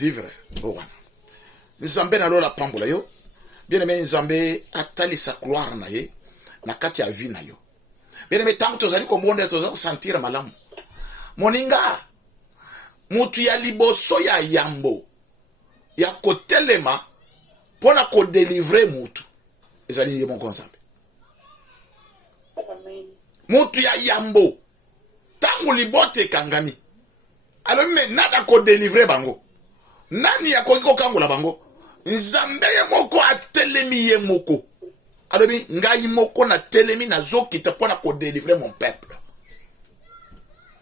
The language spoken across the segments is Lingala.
vivre wana nzambe na lola pambola yo bien aimé nzambe atali sa gloire na ye na kati ya vie na yo bien aimé tant tozali ko bonde tozali sentir malamu moninga mutu ya liboso ya yambo ya kotelema pona ko délivrer mutu ezali ye mon nzambe mutu ya yambo tangu libote kangami alors me nada ko délivrer bango nani ya ko kangola bango nzambe ye moko atelemi ye moko alobi ngai moko na telemi na zokita pona ko délivrer mon peuple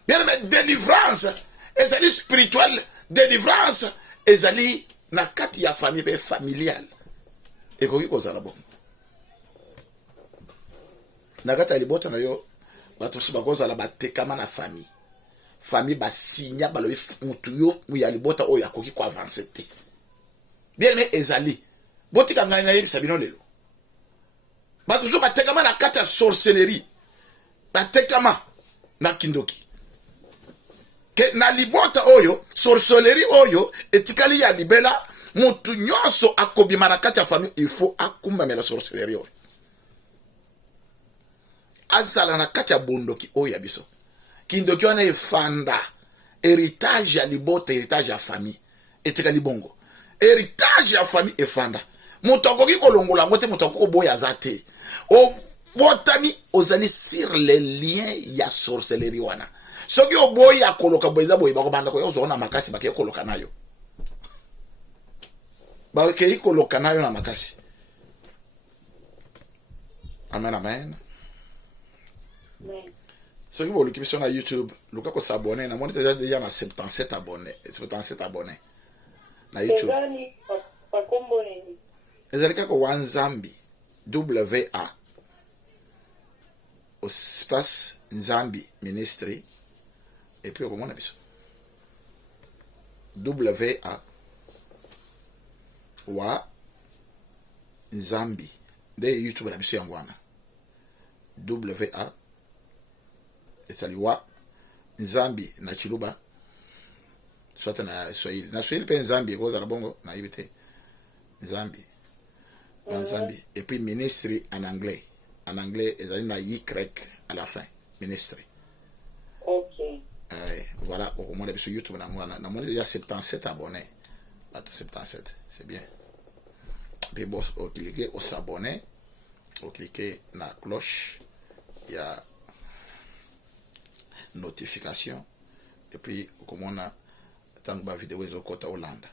bien mais délivrance ezali spirituelle délivrance ezali na kati ya famille be familiale ekoki kozala bongo na kati ya libota na yo bato so bakozala batekama na famille basinya balobi mutu yo ya libota oyo akoki ko avancer te bien mais ezali botika ngai na yebisa bino lelo bato so batekama na kati ya sorcellerie batekama na kindoki ke na libota oyo sorcellerie oyo etikali ya libela mutu nyonso akobima na kati ya famille il faut akumamela sorcellerie oyo azala na kati ya bondoki oyo ya biso kindoki wana efanda héritage ya libota héritage ya famille etikali bongo héritage ya famille efanda mutu akoki kolongola ngo te mutu akoki koboya za te obotami ozali sur les liens ya sorcellerie wana soki oboya koloka boyeza boye bakobanda ko yozona makasi bakeye koloka nayo bakeye koloka nayo na makasi amen amen soki boluki biso na YouTube luka ko s'abonner na moni déjà na 77 abonnés na YouTube ezali kako wanzambi WA au espace Nzambi ministry et puis comment on a biso WA wa Nzambi de YouTube na biso yango wana WA esali wa Nzambi na Chiluba soit na Swahili pe Nzambi kozala bongo na ibite Nzambi Nzambi et puis ministry en anglais ezali na Y à la fin ministry. OK. Voilà, au moins sur YouTube il y a 77 abonnés. 77, c'est bien. Puis bon, vous cliquez au s'abonner, vous cliquez dans la cloche, il y a notification et puis comme on a tant que vidéo est au côté Hollande.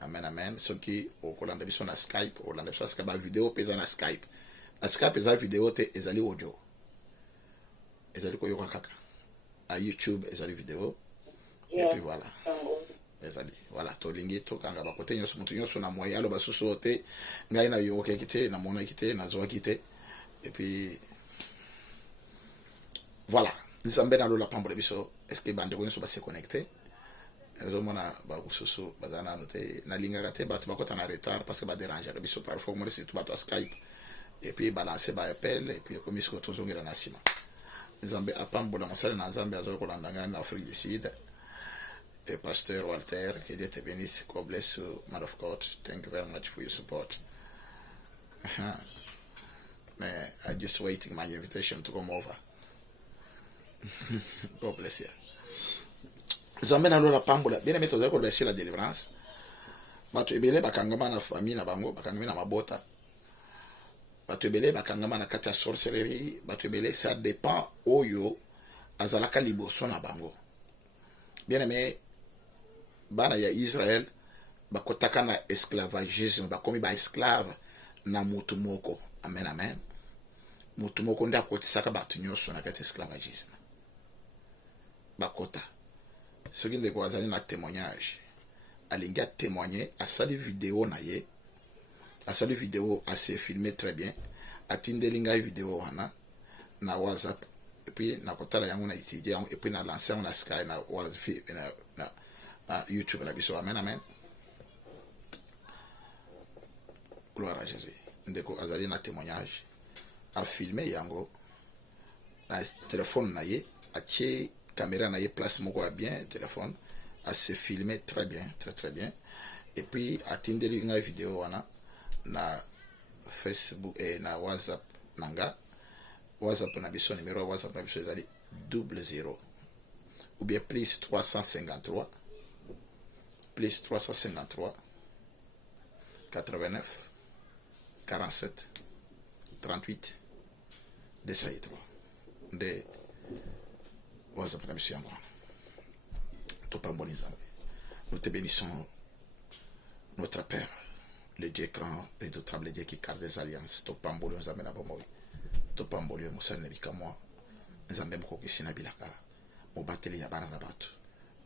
Amen amen. Ceux qui au Hollande sont na Skype, Hollande parce que ba vidéo pesa na Skype. Na Skype pesa vidéo te ezali audio. Ezali ko yoka kaka. À YouTube ezali vidéo et puis voilà. Ezali voilà to lingi to kanga ba kote nyoso mutu nyoso na moya lo basusu te ngai na yo ke kite na mona kite na zo kite et puis voilà. Nzambe na lola pambola biso est-ce que bande ko nyoso ba se connecter ezomona ba kususu bazana note na linga te bato bakota na retard parce que ba déranger biso parfois mo c'est tout bato Skype et puis balancer ba appel et puis comme isko tozongela na sima Nzambe apambola mosala na Nzambe azo kolanda ngana na Afrique du Sud et pasteur Walter que Dieu te bénisse, God bless you man of God, thank you very much for your support. I just waiting my invitation to come over. God bless you. Nzambe na lola pambola bien aimé tozali kolobesa la délivrance bato ebele bakangama na famille na bango bakangami na mabota bato ebele bakangama na kati ya sorcellerie bato ebele ça dépend oyo azalaka liboso na bango bien aimé bana ya Israël bakotaka na esclavagisme bakomi ba esclave na mutu moko amen amen mutu moko nda kotisaka bato nyonso na kati esclavagisme bakota ce qui est quoi na témoignage alinga témoigner asali vidéo na ye asali vidéo assez filmé très bien atindelinga vidéo wana na WhatsApp et puis na kotala yango na étudier et puis na lancer on a Sky na YouTube na biso amen amen gloire à Jésus ndeko azali na témoignage a filmer yango na téléphone na ye a caméra na ye place moko bien téléphone à se filmer très bien, très bien. Et puis atindeli une vidéo wana na Facebook et na WhatsApp nanga. WhatsApp na biso numéro WhatsApp na biso ezali 00 ou bien plus 353 89 47 38 203 de WhatsApp na biso yango. Nous te bénissons, notre Père, le Dieu grand, redoutable, le Dieu qui garde des alliances. Topamboli nous amène à Bomoi. Topamboli Moussa Nebika moi. Nous amène à Kisina Bilaka. Nous battons les Yabana Nabatu.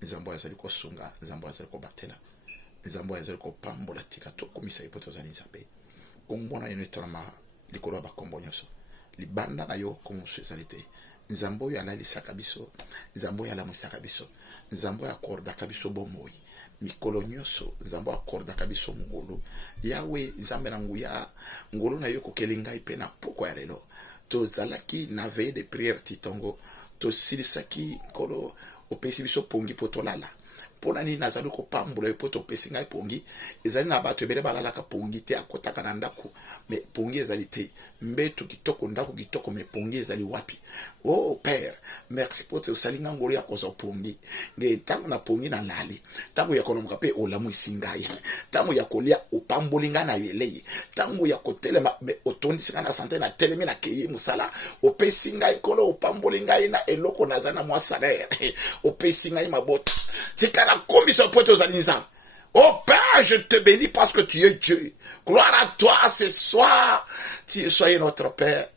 Nous amène à Zaliko Sunga. Nous amène à Zaliko Batela. Nous amène à Zaliko Pambola Tika. Tout comme ça, il peut être Zanizabe. Kombona yonetrama likolo ba kombonyoso. Libanda na yo comme spécialité. Nzambo ya la lisaka biso, nzambo ya la musaka biso, nzambo ya korda kabiso bomoi, mikolo nyoso, nzambo ya korda kabiso ngolo, yawe nzambe na nguya, ngolo na yo kokelinga ipe na poko ya lelo, to zalaki na veille de prière titongo, to silisaki kolo opesi biso pongi potolala, pona ni nazali ko pambula yo poto opesi ngai pongi, ezali na bato ebele balalaka pongi te akotaka na ndako, me pongi ezali te, mbetu kitoko ndako kitoko me pongi ezali wapi. Oh Père, merci pour te salinga ngolo ya kozo pongi. Nge tango na pongi na lali, tango ya konomuka pe olamu isingai, tango ya kolia opambolinga na yelei, tango ya kotelema me otondisika na sante na telemi na keye musala, opesi ngai kolo opambolinga na eloko nazana mwa salaire, opesi ngai mabota. Tikara komiso pote ozalinza. Oh Père, je te bénis parce que tu es Dieu. Gloire à toi ce soir. Tu sois notre Père.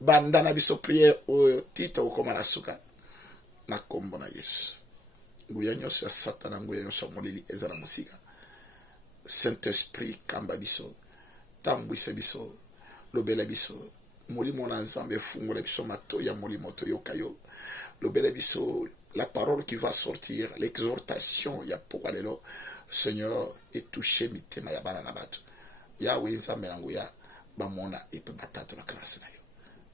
Bandana biso prière o tito koma na suka na kombo na Yesu. Nguya nyoso ya satana nguya nyoso molili ezana musika. Saint-Esprit kamba biso. Tambwise biso. Lobela biso. Molimo na nzambe fungola biso mato ya molimo to yokayo. Lobela biso la parole qui va sortir, l'exhortation ya pokalelo. Seigneur, et touché mitema ya bana na bato. Yahweh nzambe na nguya bamona epe batatu na classe na yo.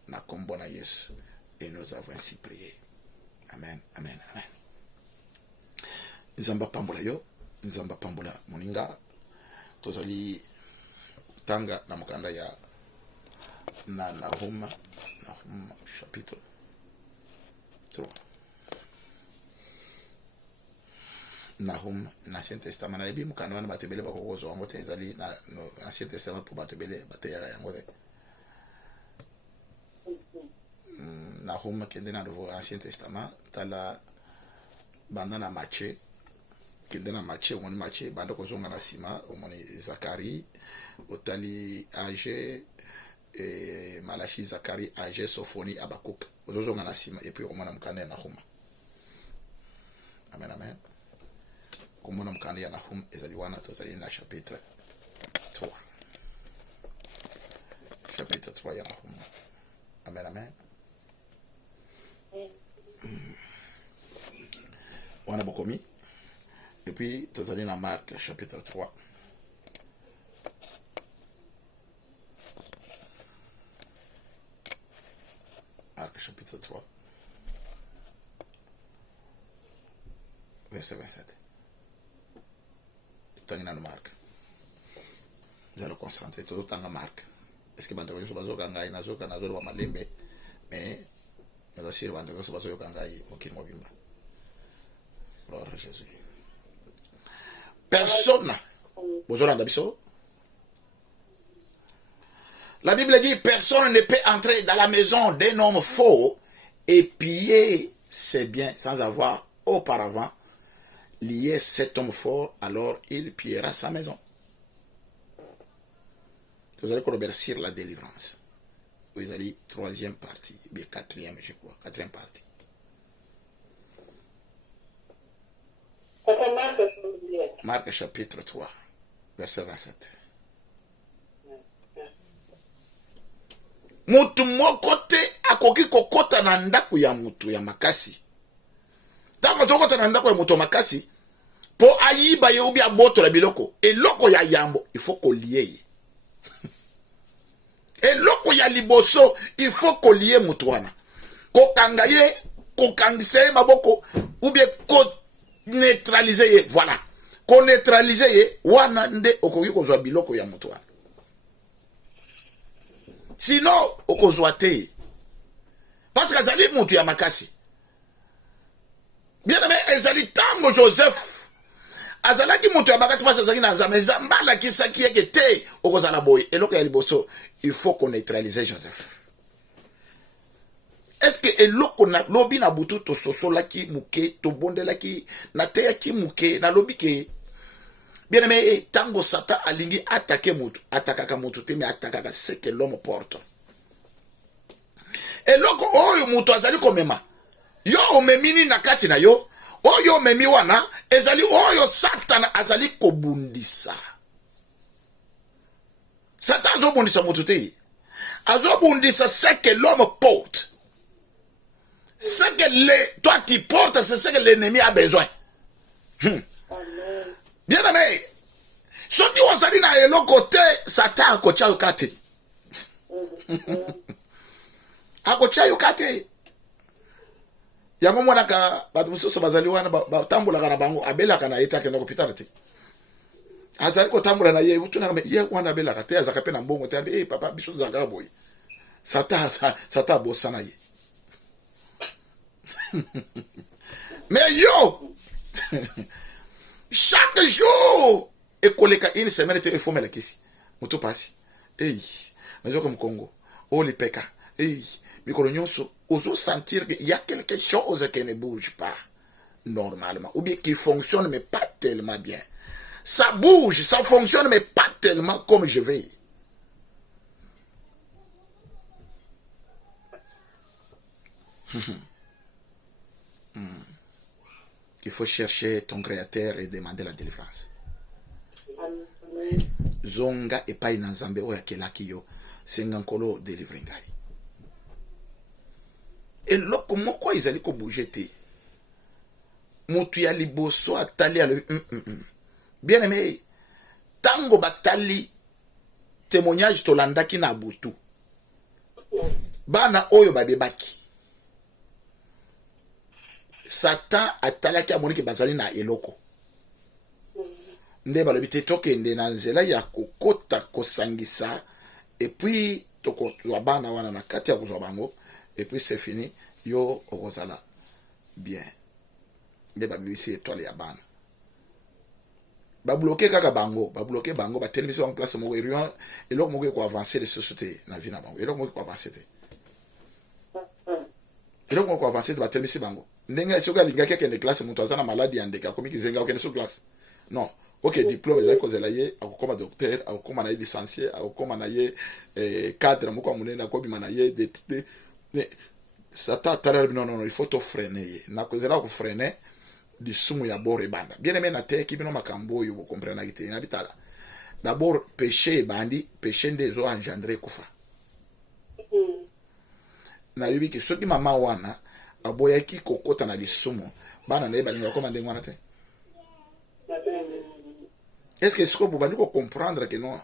Na kombo na Yesu. Et nous avons ainsi prié. Amen, amen, amen. Nzamba pambola yo, nzamba pambola moninga. Tozali tanga na mukanda ya na Nahum chapitre 3. Nahum na Ancien Testament na ebi mukanda wana batebele bakokozo wango te ezali na Ancien Testament pour batebele bateyaka yango te. Nahum kende na Nouveau Ancien Testament tala banda na Matthieu kende na Matthieu omoni Matthieu banda kozonga na sima omoni Zacharie otali Agé et Malachi Zacharie Agé Sophonie Abakuk ozonga na sima et puis omona mukanda na Nahum. Amen amen. Komona mukanda ya Nahum ezali wana tozali na chapitre 3. Chapitre 3 ya Nahum. Amen amen. On a beaucoup mis. Et puis, tu as dans Marc, chapitre 3. Marc, chapitre 3. Verset 27. Tu as dans Marc. Vous allez concentrer. Tu as dans Marc. Est-ce que tu as dans Marc? Mais Jésus. Personne. La Bible dit personne ne peut entrer dans la maison d'un homme faux et piller ses biens sans avoir auparavant lié cet homme fort, alors il pillera sa maison. Vous allez remercier la délivrance. Vous allez troisième partie, bien quatrième, je crois, quatrième partie. Marc chapitre 3, verset 27. Mutu mokote akoki kokota na ndako ya mutu ya makasi. Tango tokota na ndako ya mutu ya makasi, po ayiba ye ubi aboto la biloko, eloko ya yambo, il faut kolie. Eloko ya liboso, il faut kolie mutu wana. Kokanga ye, kokangise maboko, ubie neutraliser ye, voilà. Ko neutraliser ye, wana nde okoki kozwa biloko ya moto wana. Sinon, okozwa te. Parce que azali mutu ya makasi. Bien aimé, ezali tango Joseph. Azalaki mutu ya makasi parce azali na nzambe. Zambala kisaki yeke te okozala boy. Eloko ya liboso, il faut qu'on neutralise Joseph. Est-ce que eloko na lobi na butu to sosolaki muke, to bondelaki na teyaki muke, na lobi ke bien aimé, tango Satan alingi attaquer mutu, atakaka mutu te, mais atakaka ce que l'homme porte. Eloko oyo mutu azali komema, yo omemini na kati na yo, oyo omemi wana, ezali oyo Satan azali kobundisa. Satan azobundisa mutu te, azobundisa ce que l'homme porte. Ce que toi tu portes, c'est ce que l'ennemi a besoin. Bien aimé, ce qui on s'est dit na eloko te, Satan akocha yokate. Akocha yokate. Yango mwana ka batu mususu bazali wana batambula kana bango abela kana yeta kenda kopitala te. Azali ko tambula na ye utuna kama ye wana abela kate azaka pe na mbongo te abe papa biso zanga boy. Satan bosana ye. Mais yo chaque jour ekoleka une semaine te efome la kesi moto pasi nazo comme Congo les peka mikolo nyonso ozo sentir qu'il y a quelque chose qui ne bouge pas normalement ou bien qui fonctionne mais pas tellement bien. Ça bouge, ça fonctionne mais pas tellement comme je veux. Il faut chercher ton créateur et demander la délivrance. Zonga et pas in Nzambe oya kelaki yo sengankolo délivrer ngai. Et loko moko ezali ko bouger te. Mutu ya liboso atali alo bien aimé, tango batali témoignage tolandaki na butu. Bana oyo babebaki. Satan atalaki amoniki bazali na eloko. Nde balobi te tokende na nzela ya kokota kosangisa et puis tokozwa bana wana na kati ya kozwa bango et puis c'est fini yo okozala bien. Nde babibisi étoile ya bana. Babloqué kaka bango, babloqué bango, batelemisi bango place moko erion eloko moko ko avancer les sociétés na vie na bango. Eloko moko ko avancer te. Eloko moko ko avancer te batelemisi bango. Ndenga soka lingaki kende classe mutu azana maladie ya ndeka komiki zenga okende so classe. Non. OK, diplôme ezali kozela ye akokoma docteur, akokoma na ye licencié, akokoma na ye cadre moko munene akobima na ye député. Mais Satan tala non, il faut te freiner ye. Na kozela ko freiner lisumu ya bore banda. Bien aimé na te kibino makambo yo comprendre ngite na bitala. D'abord péché bandi, péché ndezo engendrer kufa. Na yubi ki soki mama wana aboyaki kokota na lisumu bana na yeba linga koma ndengwana te. Est-ce que vous pouvez comprendre que non?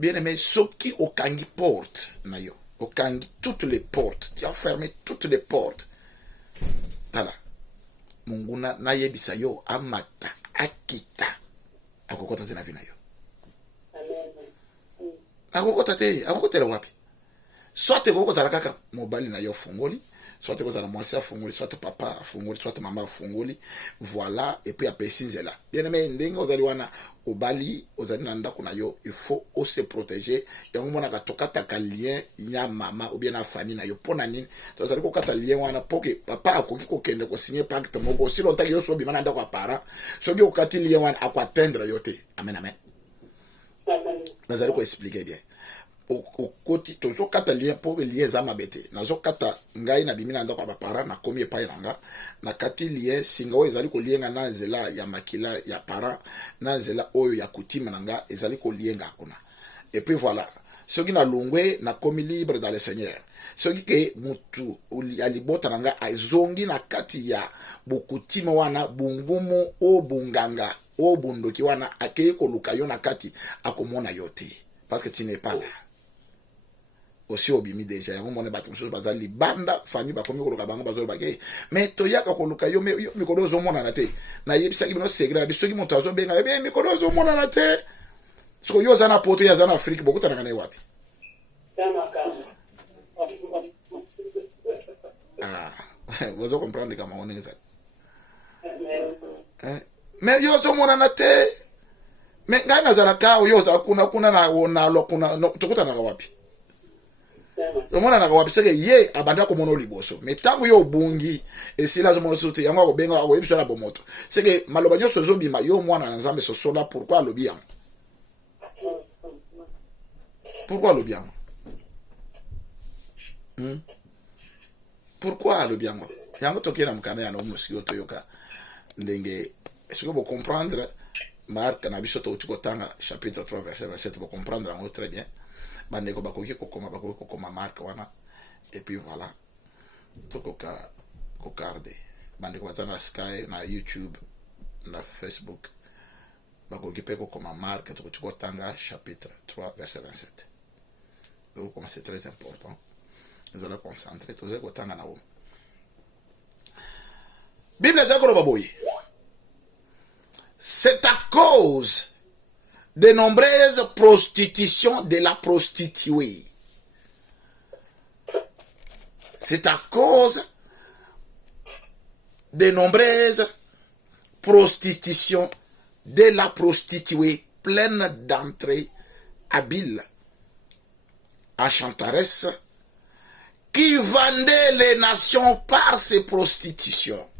Bien aimé, ce qui au kangi porte, nayo, au kangi toutes les portes, tu as fermé toutes les portes. Tala, munguna na yebisa yo amata akita akokota tena vina yo. Akokota le wapi? Soit te koko zala kaka mobali na yo fungoli, soit te koko zala mwasi afungoli, soit papa afungoli, soit mama afungoli, voilà, et puis apesi nzela. Bien aimé, ndenge ozali wana obali, ozali na ndako na yo, il faut se protéger. Yango mona ka tokata ka lien nya mama ou bien na famille na yo pona nini. Tozali ko kata lien wana poke papa akoki ko kende ko signer pacte moko si longtemps yo so bi mana ndako para. So bi okati lien wana akwa atteindre yo te. Amen amen. Nazali ko expliquer bien. Au koti tozo kata lien pour lien za mabete nazo kata ngai na bimina ndako ba para na komi epai nanga na kati lien singa ezali ko lienga na nzela ya makila ya para na nzela oyo ya kutima nanga ezali ko lienga kuna et puis voilà soki na lungwe na komi libre dans le Seigneur soki ke mutu alibota nanga azongi na kati ya bokutima wana bungumu o bunganga o bundoki wana akei ko luka yo na kati akomona yote parce que tu n'es pas là. aussi obimi déjà yango mona bato mosusu baza libanda famille bakomi koluka bango bazoloba ke mais toyaka koluka yo mikolo ozomonana te nayebisaki bino secret biso soki moto azobenga yo mikolo ozomonana te siko yo oza na poto yo aza na afrique bokutanaka naye wapi bozo comprendre kama on ndenge ezali mais yo ozomonana te mais ngai nazalaka oyo oza kuna na kuna tokutanaka wapi omonanaka wapi seke ye abanda komona liboso mais ntango yo obungi esila azomona so te yango akobenga akoyebiso na bomoto seke maloba nyonso ezobima yo mwana na nzambe sosola pourquoi alobi yango pourquoi alobi yango yango tokei na mokanda ya nomo sikoyo toyoka ndenge sikoyo bocomprendre marque na biso touti kotanga chapitre 3 verset 27 bocomprendre yango très bien bandeko bakoki kokoma marque wana et puis voilà tokoka kokarde bandeko baza na Sky na YouTube na Facebook bakoki pe kokoma marque tokoki kotanga chapitre 3 verset 27 donc comme c'est très important nous allons concentrer toze kotanga na wo Bible zakoloba boye c'est à cause de nombreuses prostitutions de la prostituée. C'est à cause de nombreuses prostitutions de la prostituée pleine d'entrées habiles, enchanteresses, qui vendaient les nations par ces prostitutions.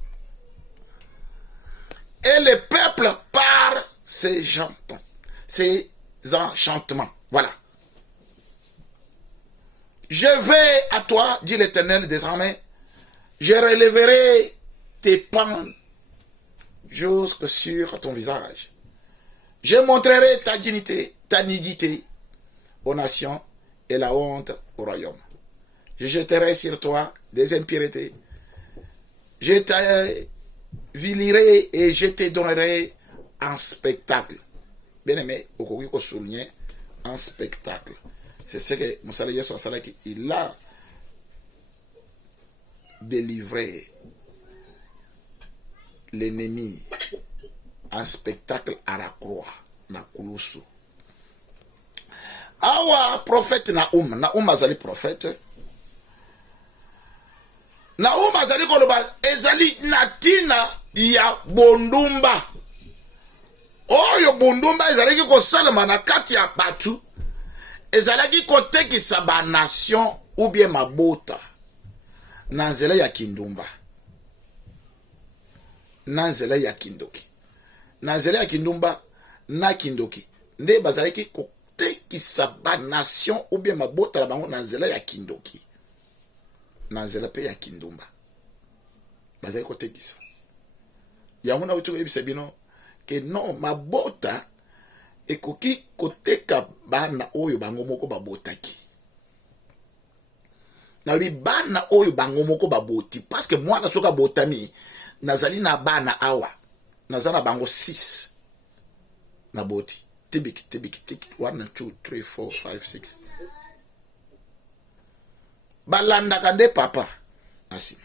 Et le peuple par ces enchantements. Voilà. Je vais à toi, dit l'Éternel désormais, je relèverai tes pans jusque sur ton visage. Je montrerai ta dignité, ta nudité aux nations et la honte au royaume. Je jeterai sur toi des impuretés. Je t'humilierai et je te donnerai un spectacle. Bien aimé, il faut souligner un spectacle. C'est ce que Moussa Yesu Asalaki, il a délivré l'ennemi, un spectacle à la croix, na kulusu. Awa prophète Naoum azali prophète. Naoum azali koloba ezali natina ya bondumba. Oyo bondumba ezalaki kosalema na kati ya batu. Ezalaki kotekisa ba nation ou bien mabota. Na nzela ya kindumba. Na nzela ya kindoki. Na nzela ya kindumba na kindoki. Nde bazalaki kotekisa ba nation ou bien mabota la bango na nzela ya kindoki. Na nzela pe ya kindumba. Bazalaki kotekisa. Yango na utu ebisa bino que non mabota ekoki koteka bana oyo bango moko babotaki. Na li bana oyo bango moko baboti parce que moi na soka botami nazali na bana awa nazana bango 6 na boti tibiki 1 2 3 4 5 6 balanda kande papa asima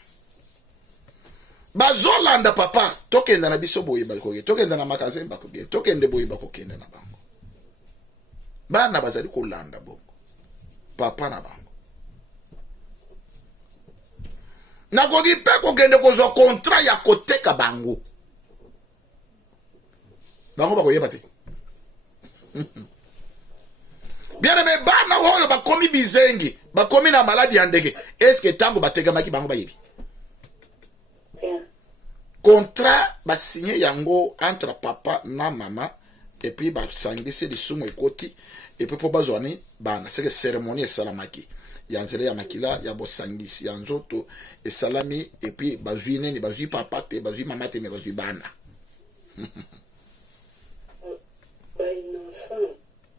bazolanda papa tokenda na biso boye bakoke tokenda na magasin bakoke tokende boye bakokenda na bango bana bazali kolanda bongo papa na bango na koki pe kokende kozwa contrat ya koteka bango bakoyeba te bien aimé bana oyo bakomi bizengi bakomi na maladi ya ndenge est-ce que tango bategamaki bango bayebi contrat basigné yango entre papa na mama et puis basangisi lisumu ekoti et puis po bazwani bana c'est que cérémonie esalamaki ya nzela ya makila ya bosangisi ya nzoto esalami et puis bazwi neni bazwi papa te bazwi mama te mais bazwi bana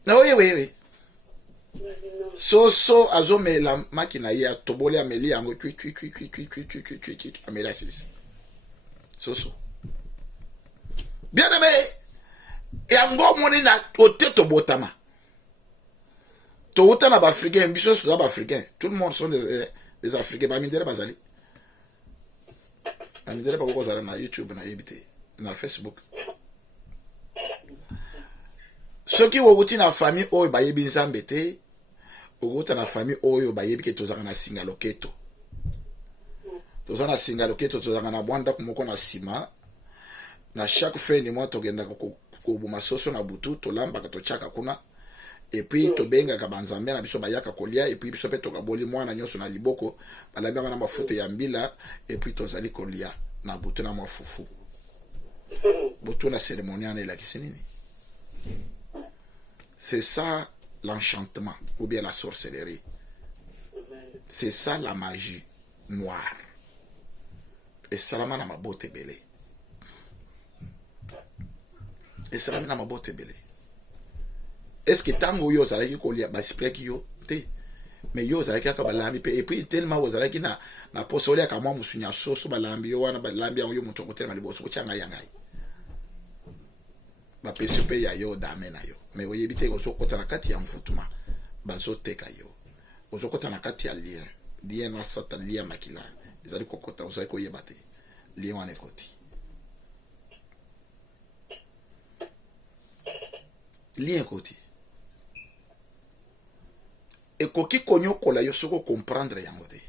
na oui soso azomela makina ya tobole ameli yango tui amela sisi soso bien aimé yango moni na oteto botama Autant na Africains, biso so Africains. Tout le monde sont des Africains. Ba mindere bazali. Ba mindere ba ko zara na YouTube na yebite na Facebook. Ceux qui ont na famille oyo ba yebi nzambe te, outa na famille oyo ba yebi ke tozanga na singa loketo. Tozanga na singa loketo tozanga na bwanda kumoko na sima. Na chaque fin de mois togenda ko bumasoso na butu tolamba ka tochaka kuna. Et puis tobenga ka banzambe na biso bayaka kolia et puis biso pe tokaboli mwana nyonso na liboko balabia na mafuta ya mbila et puis tozali kolia na butu na mafufu. Butu na cérémonie na la kisinini. C'est ça l'enchantement ou bien la sorcellerie. C'est ça la magie noire. Et salama na mabote belé. Et salama na mabote belé. Est-ce que tango yo zalaki kolia ba sprek yo te? Mais yo zalaki aka balambi pe et puis tellement wo zalaki na poso lia ka mwa musunya soso balambi yo wana balambi yo mutoko tellement liboso ko changa yangai. Ba peso pe ya yo dame na yo. Mais oyebi te ko sokota na kati ya mfutuma bazoteka yo. Ozokota na kati ya lien na satan lien makila. Ezali kokota ozali ko yeba te. Lien wana ekoti. Lien ekoti. Ekoki konyokola yo soko comprendre yango te.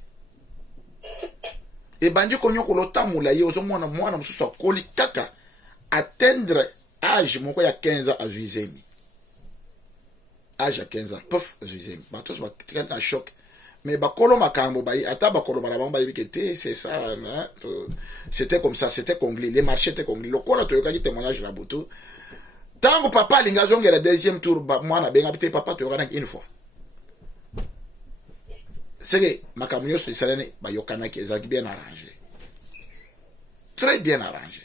E bandi konyokola tamula yo ozomona mwana mususu akoli kaka atteindre âge moko ya 15 ans à juizemi. Âge à 15 ans, pof, juizemi. Batos ba tikali na choc. Mais bakolo makambo bayi ata bakolo bana ba yibikete, c'est ça, hein? C'était comme ça, c'était conglé, les marchés étaient conglés. Le kola to yokaki témoignage na butu. Tango papa linga zongela deuxième tour ba mwana benga bité papa to yokana une fois. C'est que makambo yo spécialene ba yokana ki ezaki bien arrangé. Très bien arrangé.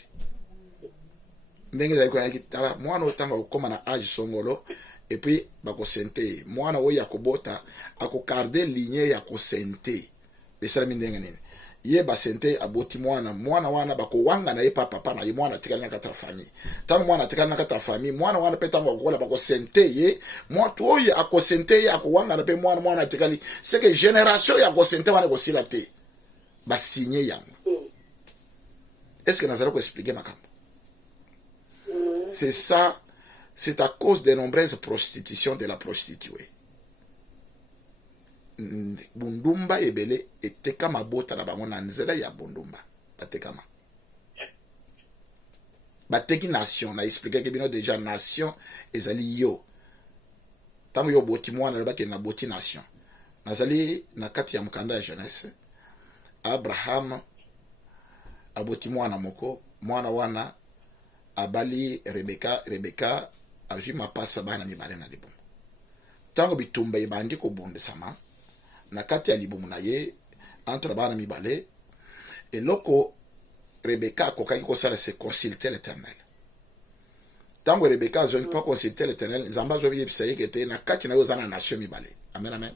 Ndenge za yokana ki tala mwana otanga ukoma na âge songolo et puis bako sente mwana wo yakobota akokarde ligne ya ko sente besala mindenge nini ye ba sente aboti mwana wana bako wanga na ye papa na ye mwana tikali na kata famille tango mwana tikali na kata famille mwana wana pe tango akola bako sente ye moto oyo akosente ye akowanga na pe mwana tikali c'est que génération ya ko sente wana ko sila te ba signer yango. Est-ce que nazala ko expliquer makambo? C'est ça. C'est à cause des nombreuses prostitutions de la prostituée. Bundumba ebele eteka mabota na bango na nzela ya bundumba batekama. Bateki nation na expliquer que bino déjà nation ezali yo. Tango yo boti mwana na baki na boti nation. Nazali na kati ya mkanda ya jeunesse. Abraham aboti mwana moko, mwana wana abali Rebecca aji mapasa bana mibale na libumu. Tango bitumba ibandi ko bonde sama na kati ya libumu na ye entre bana mibale eloko Rebecca akokaki kosala se consulter l'Éternel. Tango Rebecca azongi pa consulter l'Éternel, Nzamba zo biyebisa ye kete na kati na yo zana nation mibale. Amen amen.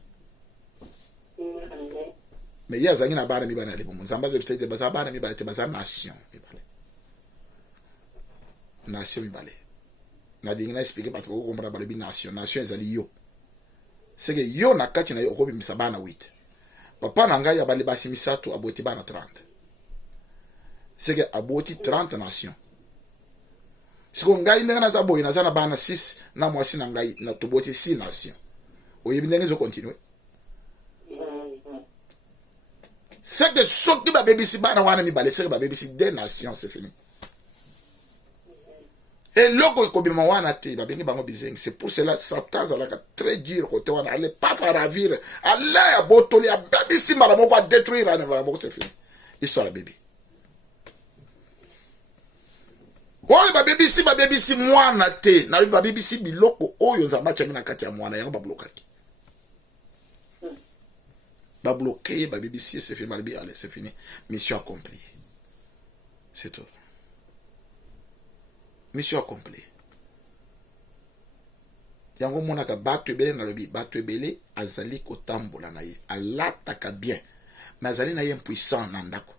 Mais ya zangi na bana mibale na libumu. Nzamba zo biyebisa ye baza bana mibale te baza nation mibale. Nation mibale. Na dingina expliquer parce que vous comprenez pas le nation ezali yo. C'est que yo na kati na yo okobi misabana 8. Papa na ngai abali basi misatu aboti bana 30. C'est que aboti 30 nations. Siko ngai ndenge na zabo ina zana bana 6 na mwasi na ngai na toboti 6 nations. Oyebi ndenge zo continuer. C'est que soki ba baby si bana wana mibale c'est que ba baby si 2 nations c'est fini. Et logo ekobima wana te babengi bango bizengi. C'est pour cela Satan zalaka très dur côté wana allez pas faire ravir Allah ya botoli ya baby si mara moko a détruire ana mara moko c'est fini. Histoire la baby. Oyo ba baby si mwana te na ba baby si biloko oyo nzamba chami na kati ya mwana yango ba blokaki. Ba bloquer ba baby si c'est fini malbi allez c'est fini. Mission accomplie. C'est tout. Mission accomplie. Yango monaka batu ebele na lobi batu ebele azali kotambola na ye alataka bien mais azali na ye impuissant na ndako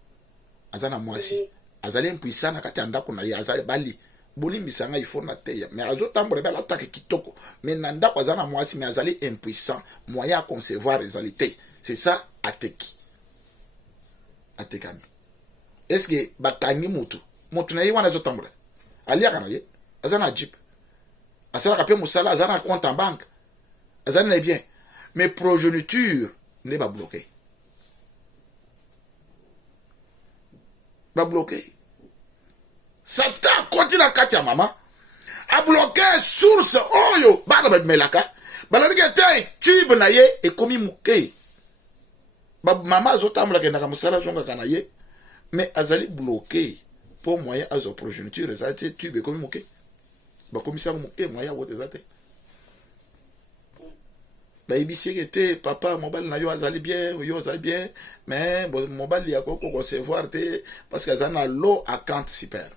azana mwasi azali impuissant na kati ya ndako na ye azali bali bolimbisa ngai ifo na teya mais azotambola be alataka kitoko mais na ndako aza na mwasi mais azali impuissant moyen à concevoir ezali te c'est ça atekami est-ce que bakangi mutu na ye wana azotambola aliaka na ye aza na jeep asalaka mpe mosala aza na compte en banque azali na bien mais progéniture nde babloke Satan akoti na kati ya mama abloke source oyo bana babimelaka balobiki ete tube na ye ekomi moke mama azotambola kendaka mosala azongaka na ye mais azali bloqué pour moyen azwa progéniture eza te tube ekomi moke bakomisaka moke moyen awote eza te bayebisi ete papa mobali na yo azali bien yo azali bien mais mobali akoko concevoir te parce que azali na lo à quinte super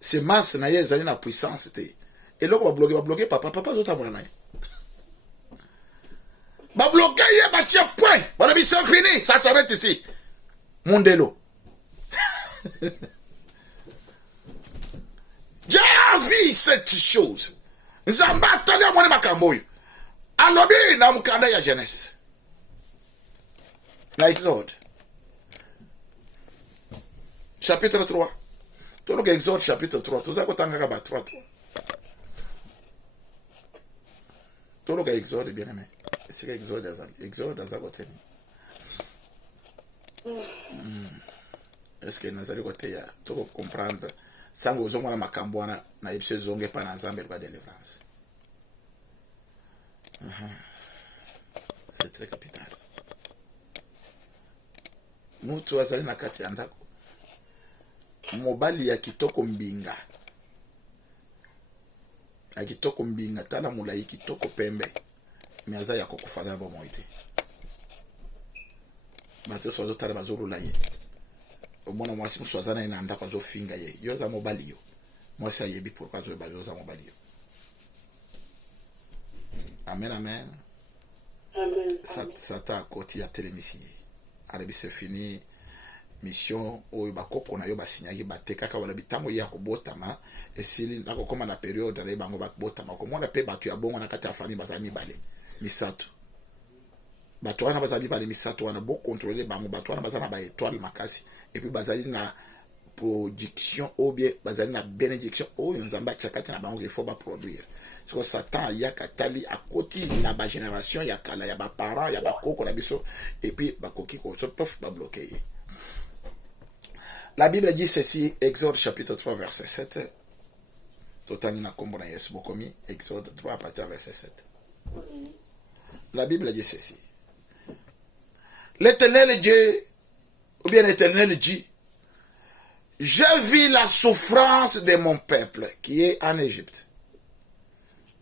c'est masse na ye ezali na puissance te eloko babloke papa azotambola na ye babloke ye batie point balobi c'est fini ça s'arrête ici mondelo j'ai vu cette chose nzambe atali amoni makambo oyo alobi na mokanda ya jeunesse na Exode chapitre 3 toloka Exode chapitre 3 toza kotangaka ba 3 toloka Exode bien aimé c'est Exode aza koteni est-ce que nazali koteya toko comprendre sango ozomona makambo wana na yebise zonge pa na nzambe kwa délivrance c'est très capital mutu azali na kati ya ndako mobali ya kitoko mbinga tala mulai kitoko pembe mais aza ya kokufada bo moite bato so azotala bazolula ye omona mwasi musu azana ina ndako azofinga ye yo za mobali yo mwasi ayebi pourquoi zo bazoza mobali yo amen sata koti ya telemisi arabi c'est fini mission oyo bakoko na yo basinyaki batekaka wala bitango ya kobotama esili nakokoma na periode na bango bakobotama komona pe bato ya bongo na kati ya famille bazali mibale misato bato wana bazali mibale misato wana bo contrôler bango bato wana bazali na ba étoile makasi et puis bazali na production ou bien bazali na bénédiction oyo nzamba tchakati na bango il faut ba produire c'est que Satan ya katali a koti na ba génération ya kala ya ba parents ya ba koko na biso et puis ba koki ko so peuvent pas bloquer. La Bible dit ceci, Exode chapitre 3 verset 7. Totani na kombo na Yesu bokomi, Exode 3 à partir verset 7. La Bible dit ceci. L'Éternel Dieu, ou bien l'Éternel dit, je vis la souffrance de mon peuple qui est en Égypte.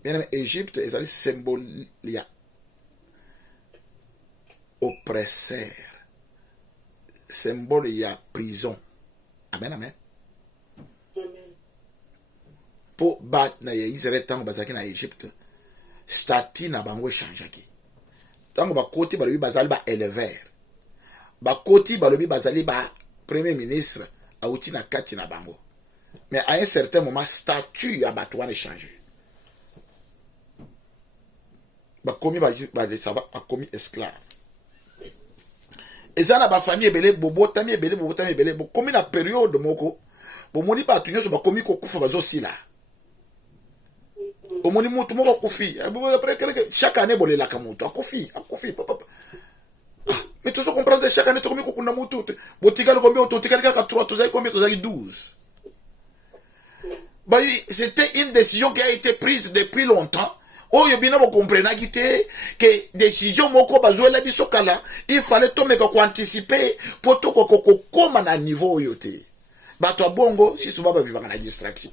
Bien aimé, Égypte est un symbole oppresseur, symbole il y a prison. Amen, amen. Pour battre na Israël tango bazaki na Égypte, statut na bango changeaki. Tango ba koti balobi bazali ba éleveur. Ba koti balobi bazali ba premier ministre auti na kati na bango. Mais à un certain moment statut ya bato wana changer. Ba komi ba ça va komi esclave. Ezana ba famille ebele bobotami ebele bo komi na période moko bo moni ba tunyo so ba komi ko kufa bazo sila o moni mutu moko kufi chaque année bolela ka mutu akufi papa mais tu comprends comprendre chaque année to komi ko kuna mutu botikalo combien to tikali ka 3 to zai combien to zai 12 bah c'était une décision qui a été prise depuis longtemps. Oh, yo bina mo comprenaki te que décision moko bazuela biso kala il fallait tomeka ko anticiper pour to ko koma na niveau yo te bato bongo si soba ba vivanga na distraction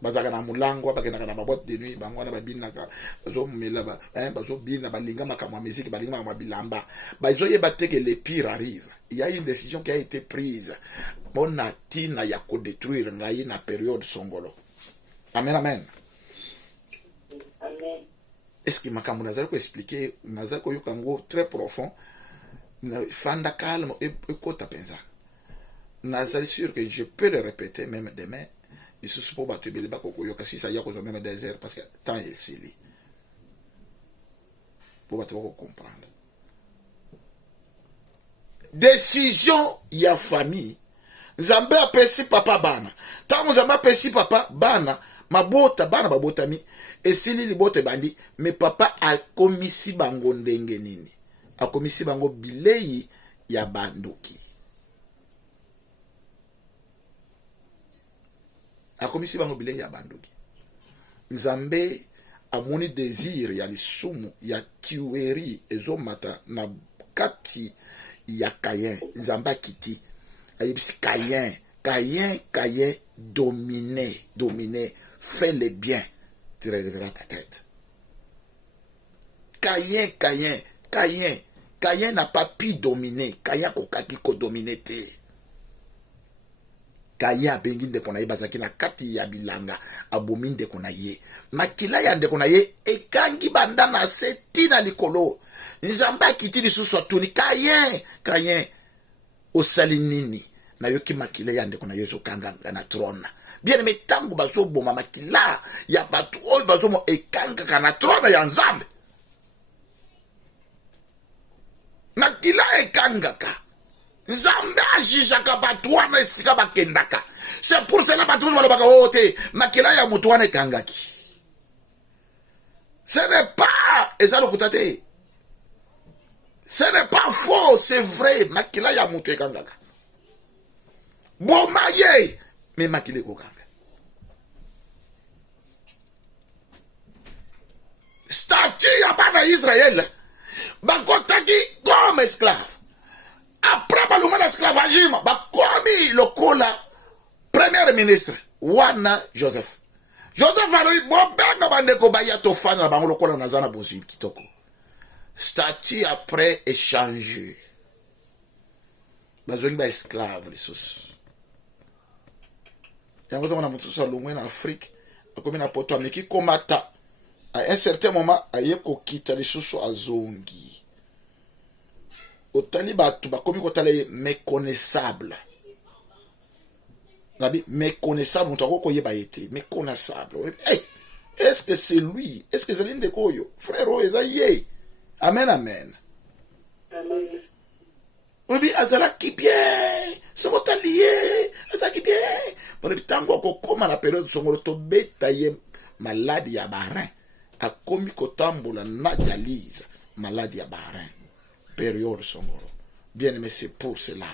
bazaka na mulango bakena na boîte de nuit bango na babinaka bazo mela ba bazo bina balinga makamwa musique balinga makamwa bilamba bazo yeba te que le pire arrive. Il y a une décision qui a été prise bona tina ya ko détruire ngai na période songolo. Amen amen. Est-ce que makambo nazali ko expliquer nazali ko yokango très profond na fanda calme e kota penza nazali sûr que je peux le répéter même demain. Il se pour battre le bas si ça y a cause même des heures parce que tant il s'y lit. Pour battre comprendre. Décision ya famille. Nzambe apesi papa bana. Tango nzambe apesi papa bana, mabota bana babotami esili libote bandi, mais papa akomisi bango ndenge nini? Akomisi bango bilei ya bandoki. Akomisi bango bilei ya bandoki. Nzambe amoni désir ya lisumu ya tuerie ezomata na kati ya Caïn. Nzambe kiti ayebisi Caïn dominer, fais le bien, tu relèveras ta tête. Caïn n'a pas pu dominer. Caïn kokaki ko dominer te. Caïn abengi ndeko na ye bazaki na kati ya bilanga abomi ndeko na ye. Makila ya ndeko na ye ekangi banda na seti na likolo. Nzamba kiti lisusu atuni Caïn osali nini na yoki makila ya ndeko na ye zokanga na trona. Bien aimé tangu bazo boma makila ya batu oyo bazo mo ekanga na trona ya Nzambe. Makila ekangaka. Nzambe ajijaka batu wana esika bakendaka. C'est pour cela batu balobaka ote makila ya mutu wana ekangaki. Ce n'est pas ezalo kutate. Ce n'est pas faux, c'est vrai. Makila ya mutu ekangaka. Boma ye me makile kokanga. Statut ya bana Israël bakotaki comme esclave. Après balunga na esclavagisme bakomi lokola premier ministre wana Joseph aloyi bobenga bandeko baya tofana na bango lokola nazana bozwi kitoko. Statut après échanger bazongi ba esclave lisusu. Yango zama na mutu sa lungwe na Afrique akomi na poto ameki komata à un certain moment aye kokita lisusu azongi. Otali batu bakomi kotala méconnaissable. Nabi méconnaissable mutako koyeba yete méconnaissable. Hey, est-ce que c'est lui? Est-ce que c'est l'un de koyo? Frère oyezaye. Amen amen. Amen. On dit azala ki bien. Sokota lié, azala ki bien. On dit tango kokoma na période songolo to beta ye malade ya barin. Akomi kotambola na dialyse malade ya barin. Période songolo. Bien aimé, c'est pour cela.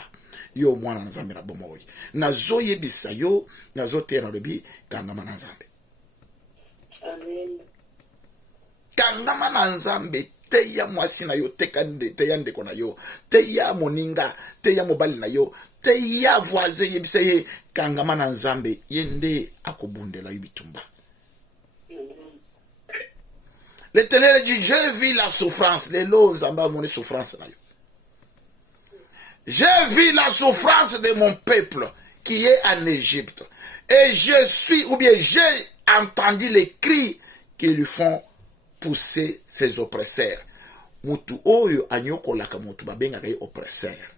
Yo mwana na Nzambe na bomoyi. Nazo yebisa yo, nazo tera lobi kangama na Nzambe. Amen. Kangama na Nzambe teya mwasi na yo, teya ndeko na yo, teya moninga, teya mobali na yo, teya voisin yebisa ye kangama na Nzambe yende akobundela yubitumba. L'Éternel dit, j'ai vu la souffrance. Les lots, Nzamba mon souffrance na yo. J'ai vu la souffrance de mon peuple qui est en Égypte. Et je suis, ou bien j'ai entendu les cris qui lui font pousser ses oppresseurs. Mutu oyo anyoko laka mutu babenga kai oppresseur.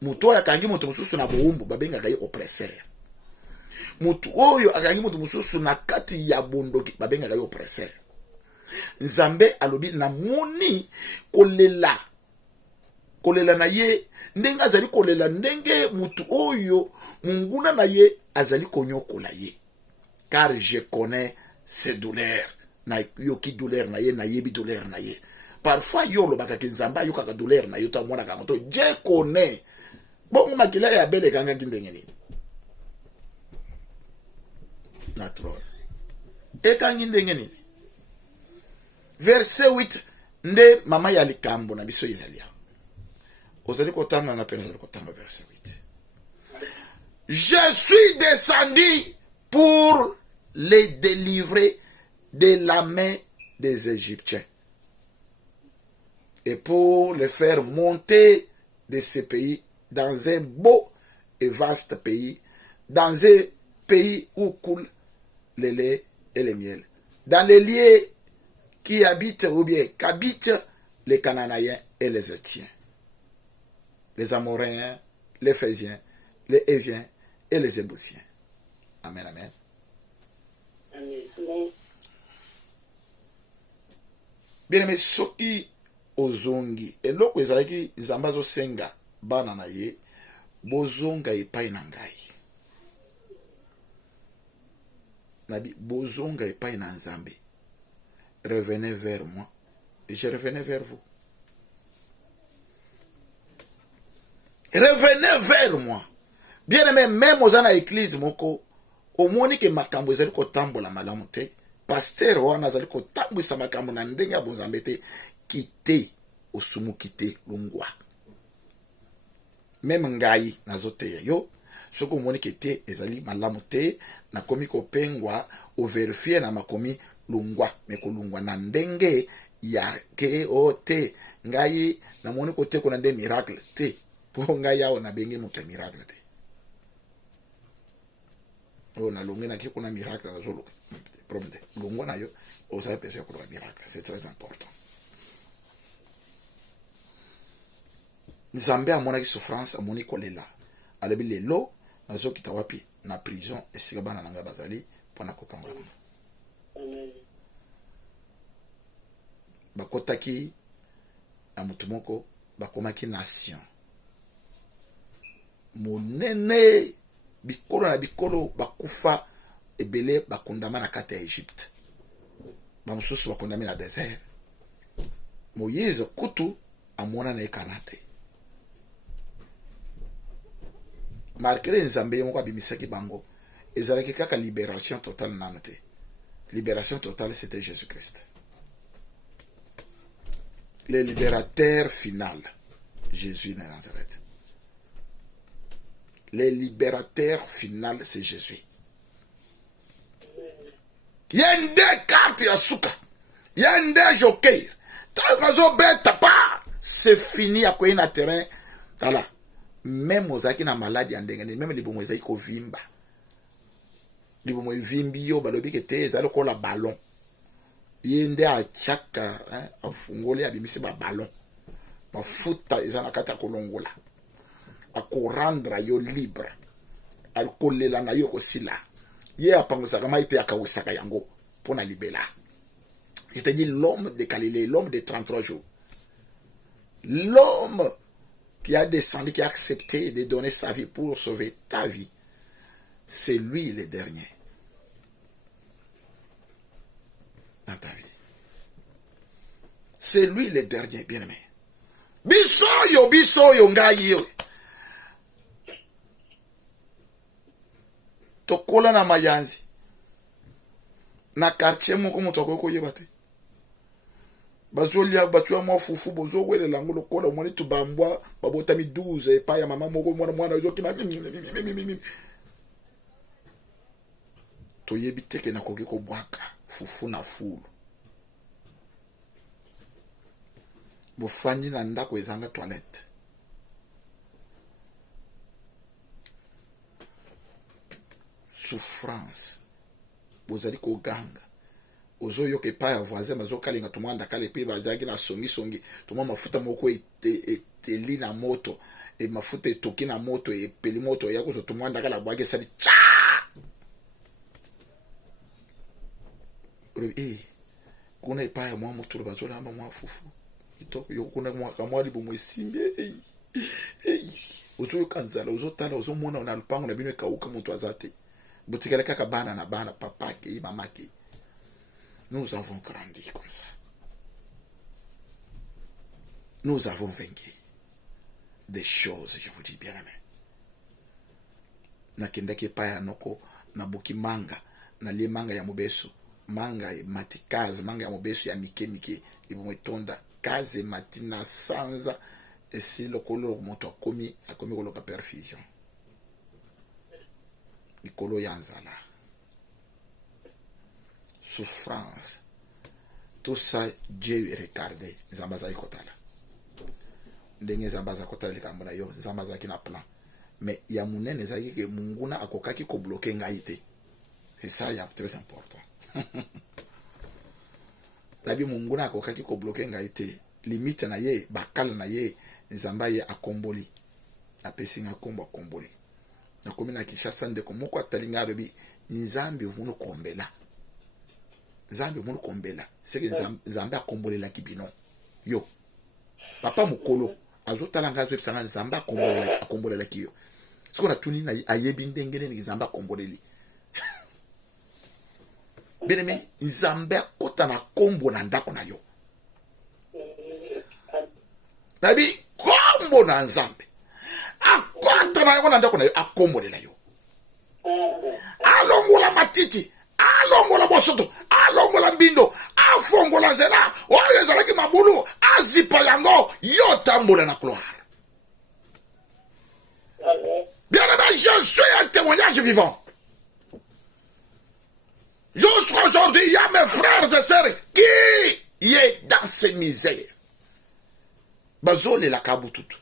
Mutu oyo akangi mutu mususu na boumbu babenga kai oppresseur. Mutu oyo akangi mutu mususu na kati ya bondoki babenga kai oppresseur. Nzambe alobi na moni kolela na ye ndenge azali kolela ndenge mutu oyo munguna na ye azali konyokola ye. Car je connais ses douleurs. Na yoki douleur na ye na yebi douleur na ye. Parfois yo lo bakaki Nzamba yo kaka douleur na yo ta mwana kaka to je connais. Bongo makila ya bele kanga kindenge nini. Natural. Ekangi ndenge nini. Verset 8 nde mama ya likambo na biso izalia. Ozali kotanga na pena ozali kotanga verset 8. Je suis descendu pour les délivrer de la main des Égyptiens et pour les faire monter de ce pays dans un beau et vaste pays, dans un pays où coule le lait et le miel, dans les lieux qui habitent ou bien qu'habitent les Cananéens et les Étiens, les Amoréens les Éphésiens, les Éviens et les Ébusiens. Amen, amen. Amen. Bien aimé, soki ozongi eloko ezalaki nzambe azosenga bana na ye bozonga epai na ngai. Nabi bozonga epai na nzambe. Revenez vers moi et je revenais vers vous. Revenez vers moi. Bien aimé, même aux na église moko omoni ke makambo ezali kotambola malamu te. Pasteur wana azali kotambwisa makambo na ndenge ya bonzambe te, kite osumu kite longwa. Même ngai nazoteya yo soki omoni ke te ezali malamu te nakomi kopengwa overifie na makomi lungwa me kolungwa na ndenge ya ke o te ngai namoni kote kuna nde miracle te po ngai yao na bengi moto ya miracle te. O na longi na ki kuna miracle na zolo promete lungwa na yo o sa pese ko miracle, c'est très important. Nzambe amona ki souffrance amoni kolela alebi lelo nazokita wapi na prison esika bana nanga bazali pona kokangola. Amen. Bakotaki na mutu moko bakomaki nation monene bikolo na bikolo bakufa ebele bakondama na kati ya Egypte bamususu bakondami na désert. Moïse kutu amona na ekanate malgré nzambe moko abimisaki bango ezalaki kaka libération totale nanu te. Libération totale c'était Jésus-Christ, le libérateur final. Jésus de Nazareth, le libérateur final c'est Jésus. Yende carte ya suka yende joker tagazo beta pa c'est fini à quoi na terrain voilà. Même ozaki na maladie ya ndenge même libomo ezaki kovimba libomo evimbi yo balobi ke te ezali kola ballon yende a chaka afungoli abimisi ba ballon bafuta ezana kati ya kolongola akorandra yo libre alikolela na yo kosila ye apangusaka maite akawisaka yango pona libela. Je te dis l'homme de Galilée, l'homme de 33 jours, l'homme qui a descendu, qui a accepté de donner sa vie pour sauver ta vie, c'est lui le dernier dans ta vie. C'est lui le dernier, bien-aimé. Biso yo ngai yo. Tokola na mayanzi. Na quartier moko moto akoko yeba te. Bazolia batuya mwa fufu bozo wele lango lokola moni tubambwa babotami 12 pa ya mama moko mwana yoki ma to yebi teke na koki ko bwaka fufu na fulu bofanyi na ndako ezanga toilette souffrance bozali ko ganga ozo yoke pa ya voisin bazo kalinga to mwanda kale pe bazaki na songi to mwa mafuta moko eteli na moto e mafuta etoki na moto e peli moto ya kuzo to mwanda kala bwage sali cha kuna pa ya mwa moto bazo lamba mwa fufu itoko yo kuna mwa kamwa libo mwesimbi ozo yokanzala ozo tala ozo mona na lupango na bino kauka moto azate butikala kaka bana na bana papa ke mama ke. Nous avons grandi comme ça. Nous avons vaincu des choses, je vous dis bien aimé. Na kendeke paya noko na buki manga na lie manga ya mobeso manga matikaze manga ya mobeso ya mike ibumwetonda kaze matina sanza esi lokolo moto akomi koloka perfusion ikolo yanzala souffrance. Tout ça, Dieu est regardé. Zambaza ikotala. Ndenge zambaza kotala likambona yo. Zambaza kina plan. Mais il y a munene zaki ke munguna akokaki ko bloquer ngaite. C'est ça, il y a très important. Labi munguna akokaki ko bloquer ngaite. Limite na ye, bakal na ye, zamba ye akomboli. apesi nga kombo akomboli nakomi na Kinshasa ndeko moko atalinga alobi nzambe vunu kombela nzambe vunu kombela seke nzambe akombolelaki bino yo papa mokolo azotala nga azopesanga nzambe akombolelaki yo siko natuni na ayebi ndenge nini nzambe akomboleli beneme nzambe akota na kombo na ndako na yo nabi kombo na nzambe akota na yo na ndako na yo akombolela yo alongola matiti alongola bosoto alongola mbindo afongola nzela oyo ezalaki mabulu azipa yango yo tambola na gloire. Bien aimé, je suis un témoignage vivant. Jusqu'aujourd'hui, il y a mes frères et sœurs qui est dans ces misères. Bazole la kabututu.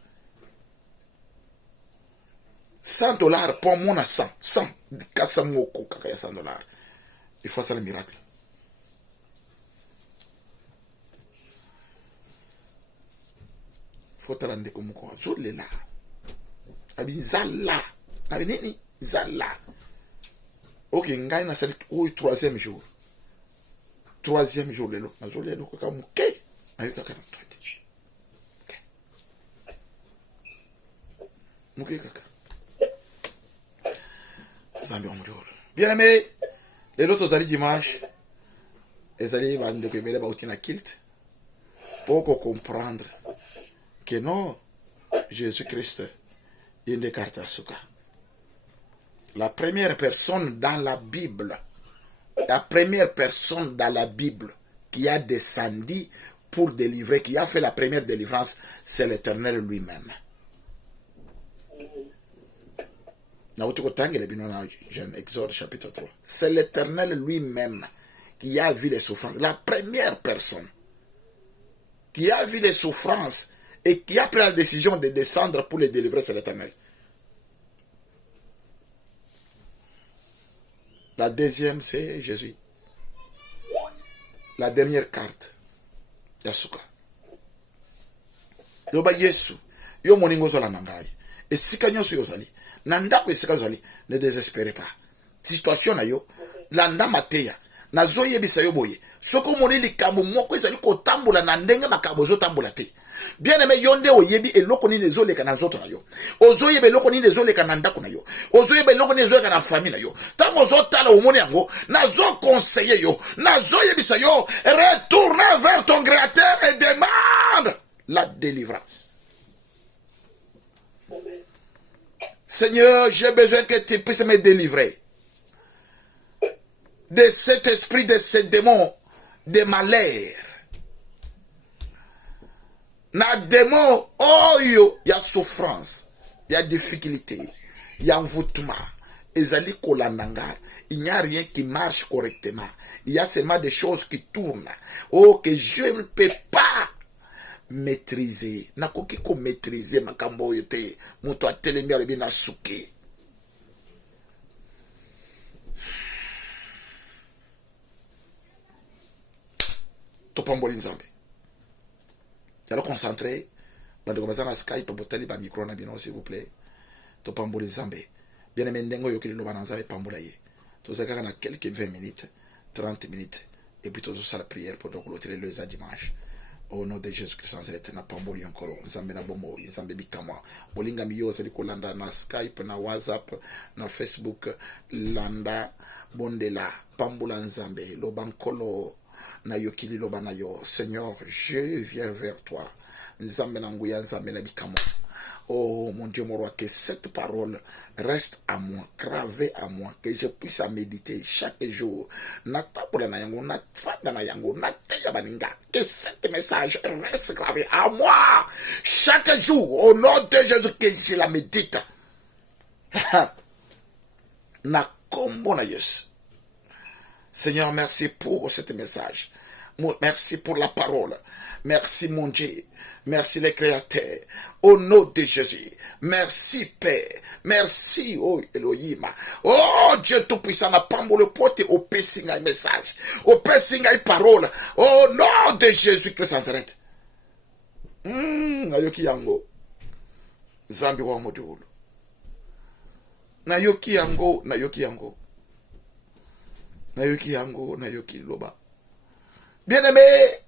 $100 pour mon à 100. 100. Kassamoko kakaya $100. Il faut ça le miracle. Il faut te rendre comme quoi. Zole la. Abi zala. Abi nini? Zala. Ok, ngai na sali au troisième jour. Troisième jour lelo. Nazole lelo kaka muke. Ayo kaka na 20. Muke kaka. Zambi omjolo. Bien aimé, les autres zali dimanche. Ezali bande ko ebele ba utina kilt. Pour comprendre que non, Jésus-Christ il ne carte à suka. La première personne dans la Bible, qui a descendu pour délivrer, qui a fait la première délivrance, c'est l'Éternel lui-même. Exode chapitre 3. C'est l'Éternel lui-même qui a vu les souffrances. La première personne qui a vu les souffrances et qui a pris la décision de descendre pour les délivrer, c'est l'Éternel. La deuxième, c'est Jésus. La dernière carte, Yasuka. Yoba Yesu, yo moningo zola nangai. Et si kanyo su yozali, nanda ko esika zali, ne désespérez pas. Situation na yo, landa mateya, na zoye bisa yo boye. Soko moni likambo moko ezali ko tambola na ndenge makambo zo tambola te. Bien aimé yonde oyebi eloko ni nezoleka na zoto na yo. Ozoyebe eloko ni nezoleka na ndako na yo. Ozoyebe eloko ni nezoleka na famille na yo. Tango zotala omoni yango, nazo conseiller yo, nazo yebisa yo, retourne vers ton créateur et demande la délivrance. Seigneur, j'ai besoin que tu puisses me délivrer de cet esprit, de ces démons, de malheur. Na démon, oh yo, il y a souffrance, il y a difficulté, il y a envoûtement. Ezali kolandanga, il n'y a rien qui marche correctement. Il y a seulement des choses qui tournent. Oh, que je ne peux pas maîtriser. Nakoki ko maîtriser makambo yote. Muto atelemi alobi na suki. Topamboli nzambe. Yalo concentré. Bandeko bazana Skype botali ba micro na bino s'il vous plaît. Topamboli nzambe. Bien aimé ndengo yokili lo bananza e pambola ye. Tozaka na quelques 20 minutes, 30 minutes et puis tozo la prière pour donc clôturer le dimanche. Au nom de Jésus-Christ, na pamboli encore. Nzambe na bomo, nzambe bikama. Bolinga miyo zeli kolanda na Skype, na WhatsApp, na Facebook, landa bondela pambola nzambe lo bankolo na yokili lo banayo. Seigneur, je viens vers toi. Nzambe na nguya nzambe na bikama. Oh mon Dieu, mon roi, que cette parole reste à moi, gravée à moi, que je puisse la méditer chaque jour. Que cet message reste gravé à moi chaque jour, au nom de Jésus, que je la médite. Seigneur, merci pour ce message. Merci pour la parole. Merci mon Dieu. Merci les créateurs. Au nom de Jésus. Merci Père. Merci oh Elohim. Oh Dieu tout-puissant. Na pambo le pote au pessinga message. Au pessinga parole. Au nom de Jésus-Christ Nazareth. Ayoki yango. zambi wa modulu na yoki yango na yoki loba. Bien aimé,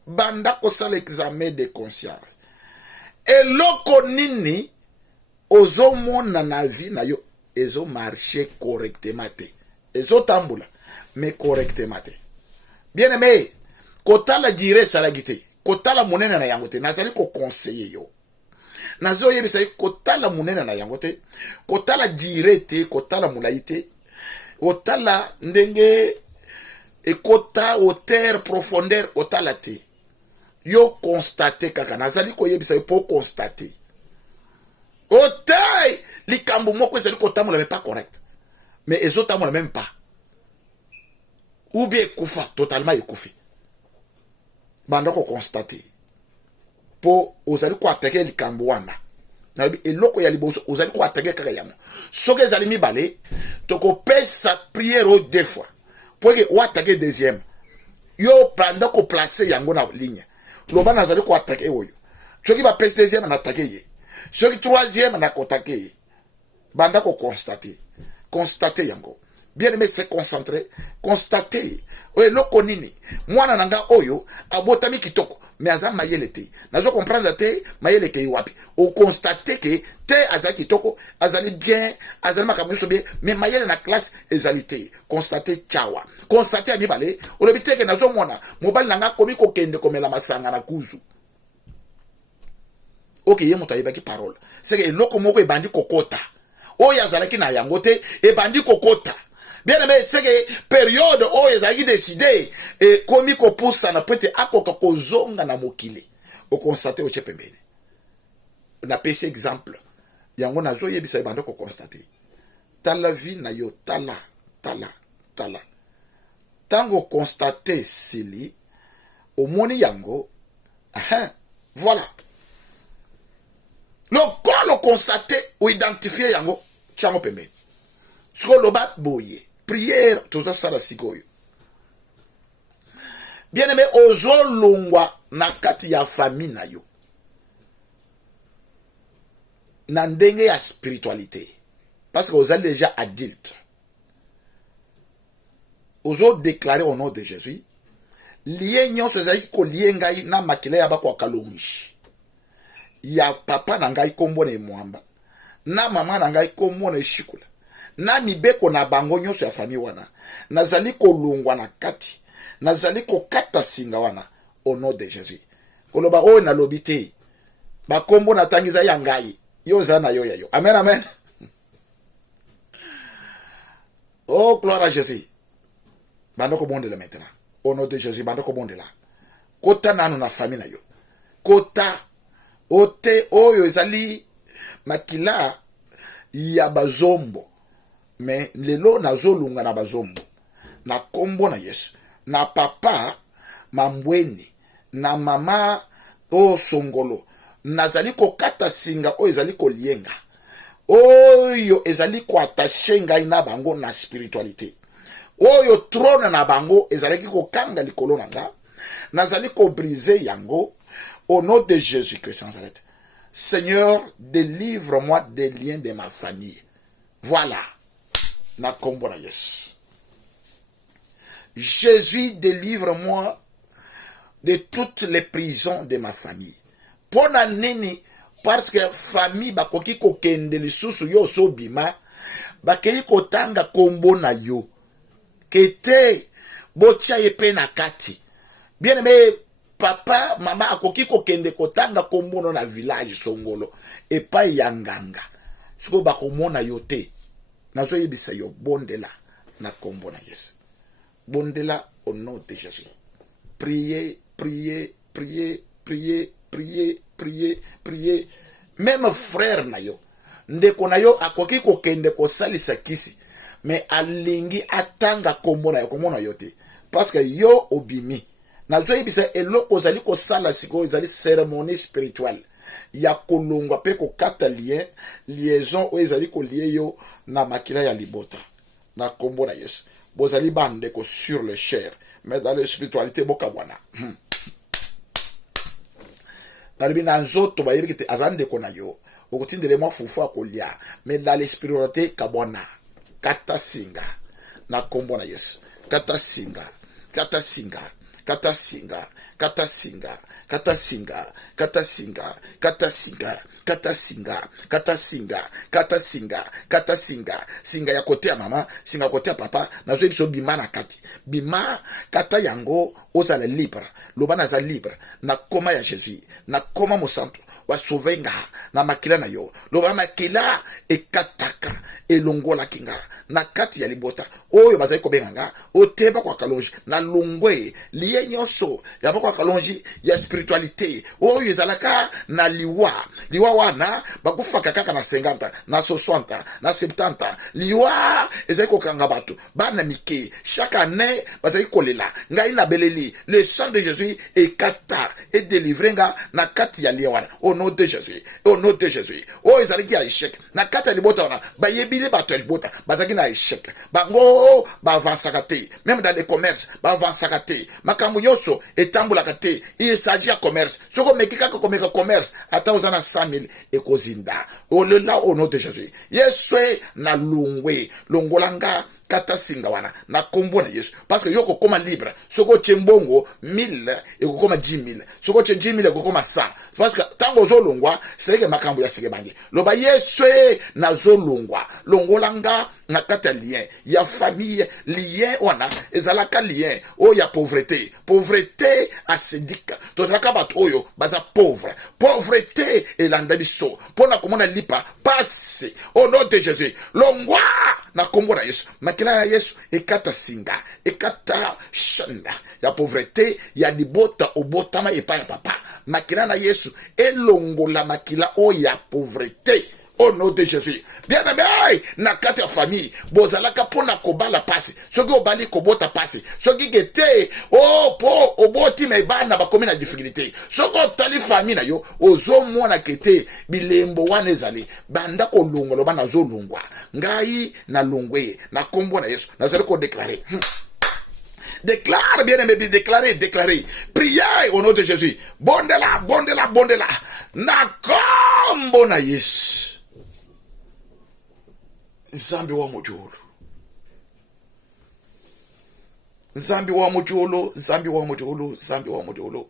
banda kosala examen de conscience. Eloko nini ozo mona na vie na yo ezo marcher correctement te. Ezo tambula mais correctement te. Bien aimé, kotala jire salagite, kotala munene na yango te, nazali ko conseiller yo. Nazo yebisa kotala munene na yango te, kotala jire te, kotala mulaite, otala ndenge ekota hauteur profondeur otala te. Yo constate kaka nazali ko yebisa po constater. Otay likambo moko ezali ko tamola mais pas correct. Mais ezotamola même pas. Ou bien kufa totalement ekufi. Banda ko constater. Po ozali ko attaquer likambo wana. Na bi eloko ya liboso ozali ko attaquer kaka yango. Soki ezali mibale toko pesa prière deux fois. Pour que ou attaquer deuxième. Yo banda ko placer yango na ligne. Loba nazali ko attaquer oyo. Soki ba pesa deuxième na attaquer ye. Soki troisième na ko attaquer ye. Banda ko constater. Constater yango. Bien aimé, se concentrer, constater. Oye, loko nini. Mwana nanga oyo, abotami kitoko. Mais aza mayele te. Nazo comprendre te, mayele ke wapi. O constater que te aza kitoko, azali bien, azali makamuso bien, mais mayele na classe ezali te. Constater chawa. Constater amibale, o lebite ke nazo mwana, mobali nanga komi ko kende komela masanga na kuzu. Ok, ye muta yebaki parole. C'est que loko moko ebandi kokota. Oyo azalaki na yango te, ebandi kokota. Bien aimé, c'est que période où ils ont décidé et comme ils poussent ça na peut-être akoka kozonga na mokili. Au constater au chepemene. On a payé exemple. Yango na zo yebisa bando ko constater. Tala vie na yo tala. Tango constater sili au moni yango. Voilà. Le corps constater ou identifier yango chango pemene. Siko loba boye. Prière, tout ça la sikoyo. Bien aimé, ozo longwa na kati ya famille na yo. Na ndenge ya spiritualité. Parce que vous êtes déjà adulte. Ozo déclarer au nom de Jésus. Lié nyon se zaki ko lié ngai na makile ya bako kalongi. Ya papa na ngai kombo na mwamba. Na mama na ngai kombo na shikula. Na mibeko na bango nyoso ya famille wana. Nazali ko lungwa na kati. Nazali ko kata singa wana. Au nom de Jésus. Koloba o na lobite. Ba kombo na tangiza ya ngai. Yo zana yo ya yo. Amen, amen. Oh, gloire à Jésus. Bando ko bonde la maintenant. Au nom de Jésus, bando ko bonde la. Kota nanu na famille na yo. Kota. Ote oyo ezali makila ya bazombo. Mais lelo nazolunga na bazombo na kombo na Yesu na papa mambweni na mama o songolo nazali ko kata singa o ezali ko lienga oyo ezali ko attacher ngai na bango na spiritualité oyo trône na bango ezali ko kanga likolo nanga nazali ko briser yango au nom de Jésus-Christ sans arrêt. Seigneur, délivre-moi des liens de ma famille. Voilà. Na kombo na Yesu. Jésus, délivre-moi de toutes les prisons de ma famille. Pona nini, parce que famille bakoki ko kende lisusu yo so bima, bakei ko tanga kombo na yo. Kete bocha yepe na kati. Bien aimé, papa, mama akoki ko kende ko tanga kombo na village songolo epa yanganga. Siko bakomona yo te. Nazo yebisa yo bondela na kombo na Yesu. Bondela au nom de Jésus. Priez, priez, priez, priez, priez, priez, priez. Même frère na yo. Ndeko na yo akoki ko kende ko salisa kisi. Mais alingi atanga kombo na yo, kombo na yo te. Parce que yo obimi. Nazo yebisa eloko zali ko sala siko zali cérémonie spirituelle. Ya kolongwa pe ko kata liaison o ezali ko lié yo na makila ya libota na kombo na Yesu bozali bande ko sur le chair mais dans la spiritualité boka bwana balibi na nzoto ba yebiki te azande ko na yo okotindele mwa fufu akolia mais dans l'espiritualité kabona kata singa na kombo na Yesu kata singa kata singa kata singa kata singa kata singa kata singa kata singa kata singa kata singa kata singa kata singa singa ya kote ya mama singa kote ya papa na zo biso bima na kati bima kata yango ozala libre lobana za libre na koma ya Jésus na koma mosanto wa sauvenga na makila na yo loba makila ekataka elongola kinga na kati ya libota oyo bazali kobenganga oteba kwa kalonji na longwe liye nyoso ya kwa kalonji ya spiritualité oyo ezalaka na liwa wana bakufaka kaka na 50 na 60 na 70 liwa ezali kokanga bato bana mike chaque année bazali kolela ngai na beleli le sang de Jésus ekata et délivrenga na kati ya liwa wana au nom de Jésus au nom de Jésus oyo ezali ki ya échec na kati ya libota wana bayebili bato ya libota bazaki na échec bango ba avansaka te même dans les commerces ba avansaka te makambo nyonso etambulaka te il s'agit ya commerce soko mekika ko komeka commerce ata ozana 100,000 ekozinda olela au nom de Jésus Yesu na lungwe longolanga kata singa wana na kombo na Yesu parce que yoko koma libre soko chembongo 1000 ekokoma 10,000 soko che 10,000 ekokoma 100 parce que tango zolongwa c'est que makambo ya sike bangi loba Yesu na zolongwa longolanga na kata lien ya famille lien wana ezalaka lien o ya pauvreté asidika tozalaka bato oyo baza pauvreté elanda biso pona komona lipa passe au nom de Jésus longwa na kombo na Yesu makila ya Yesu ekata singa ekata shanda ya pauvreté ya libota obotama epa ya papa makila na Yesu elongola makila o ya pauvreté au nom de Jésus bien aimé na kati ya famille bozalaka pona kobala pasi soki obali kobota pasi soki gete po oboti mebana bakomi na difficulté soki otali famille na yo ozomona kete bilembo wana ezali banda kolongolo bana zolongwa ngai na longwe na kombo na Yesu nazali ko déclarer déclare bien aimé déclarer priez au nom de Jésus bondela na kombo na Yesu Zambi wa mujulu Zambi wa mujulu Zambi wa mujulu Zambi wa mujulu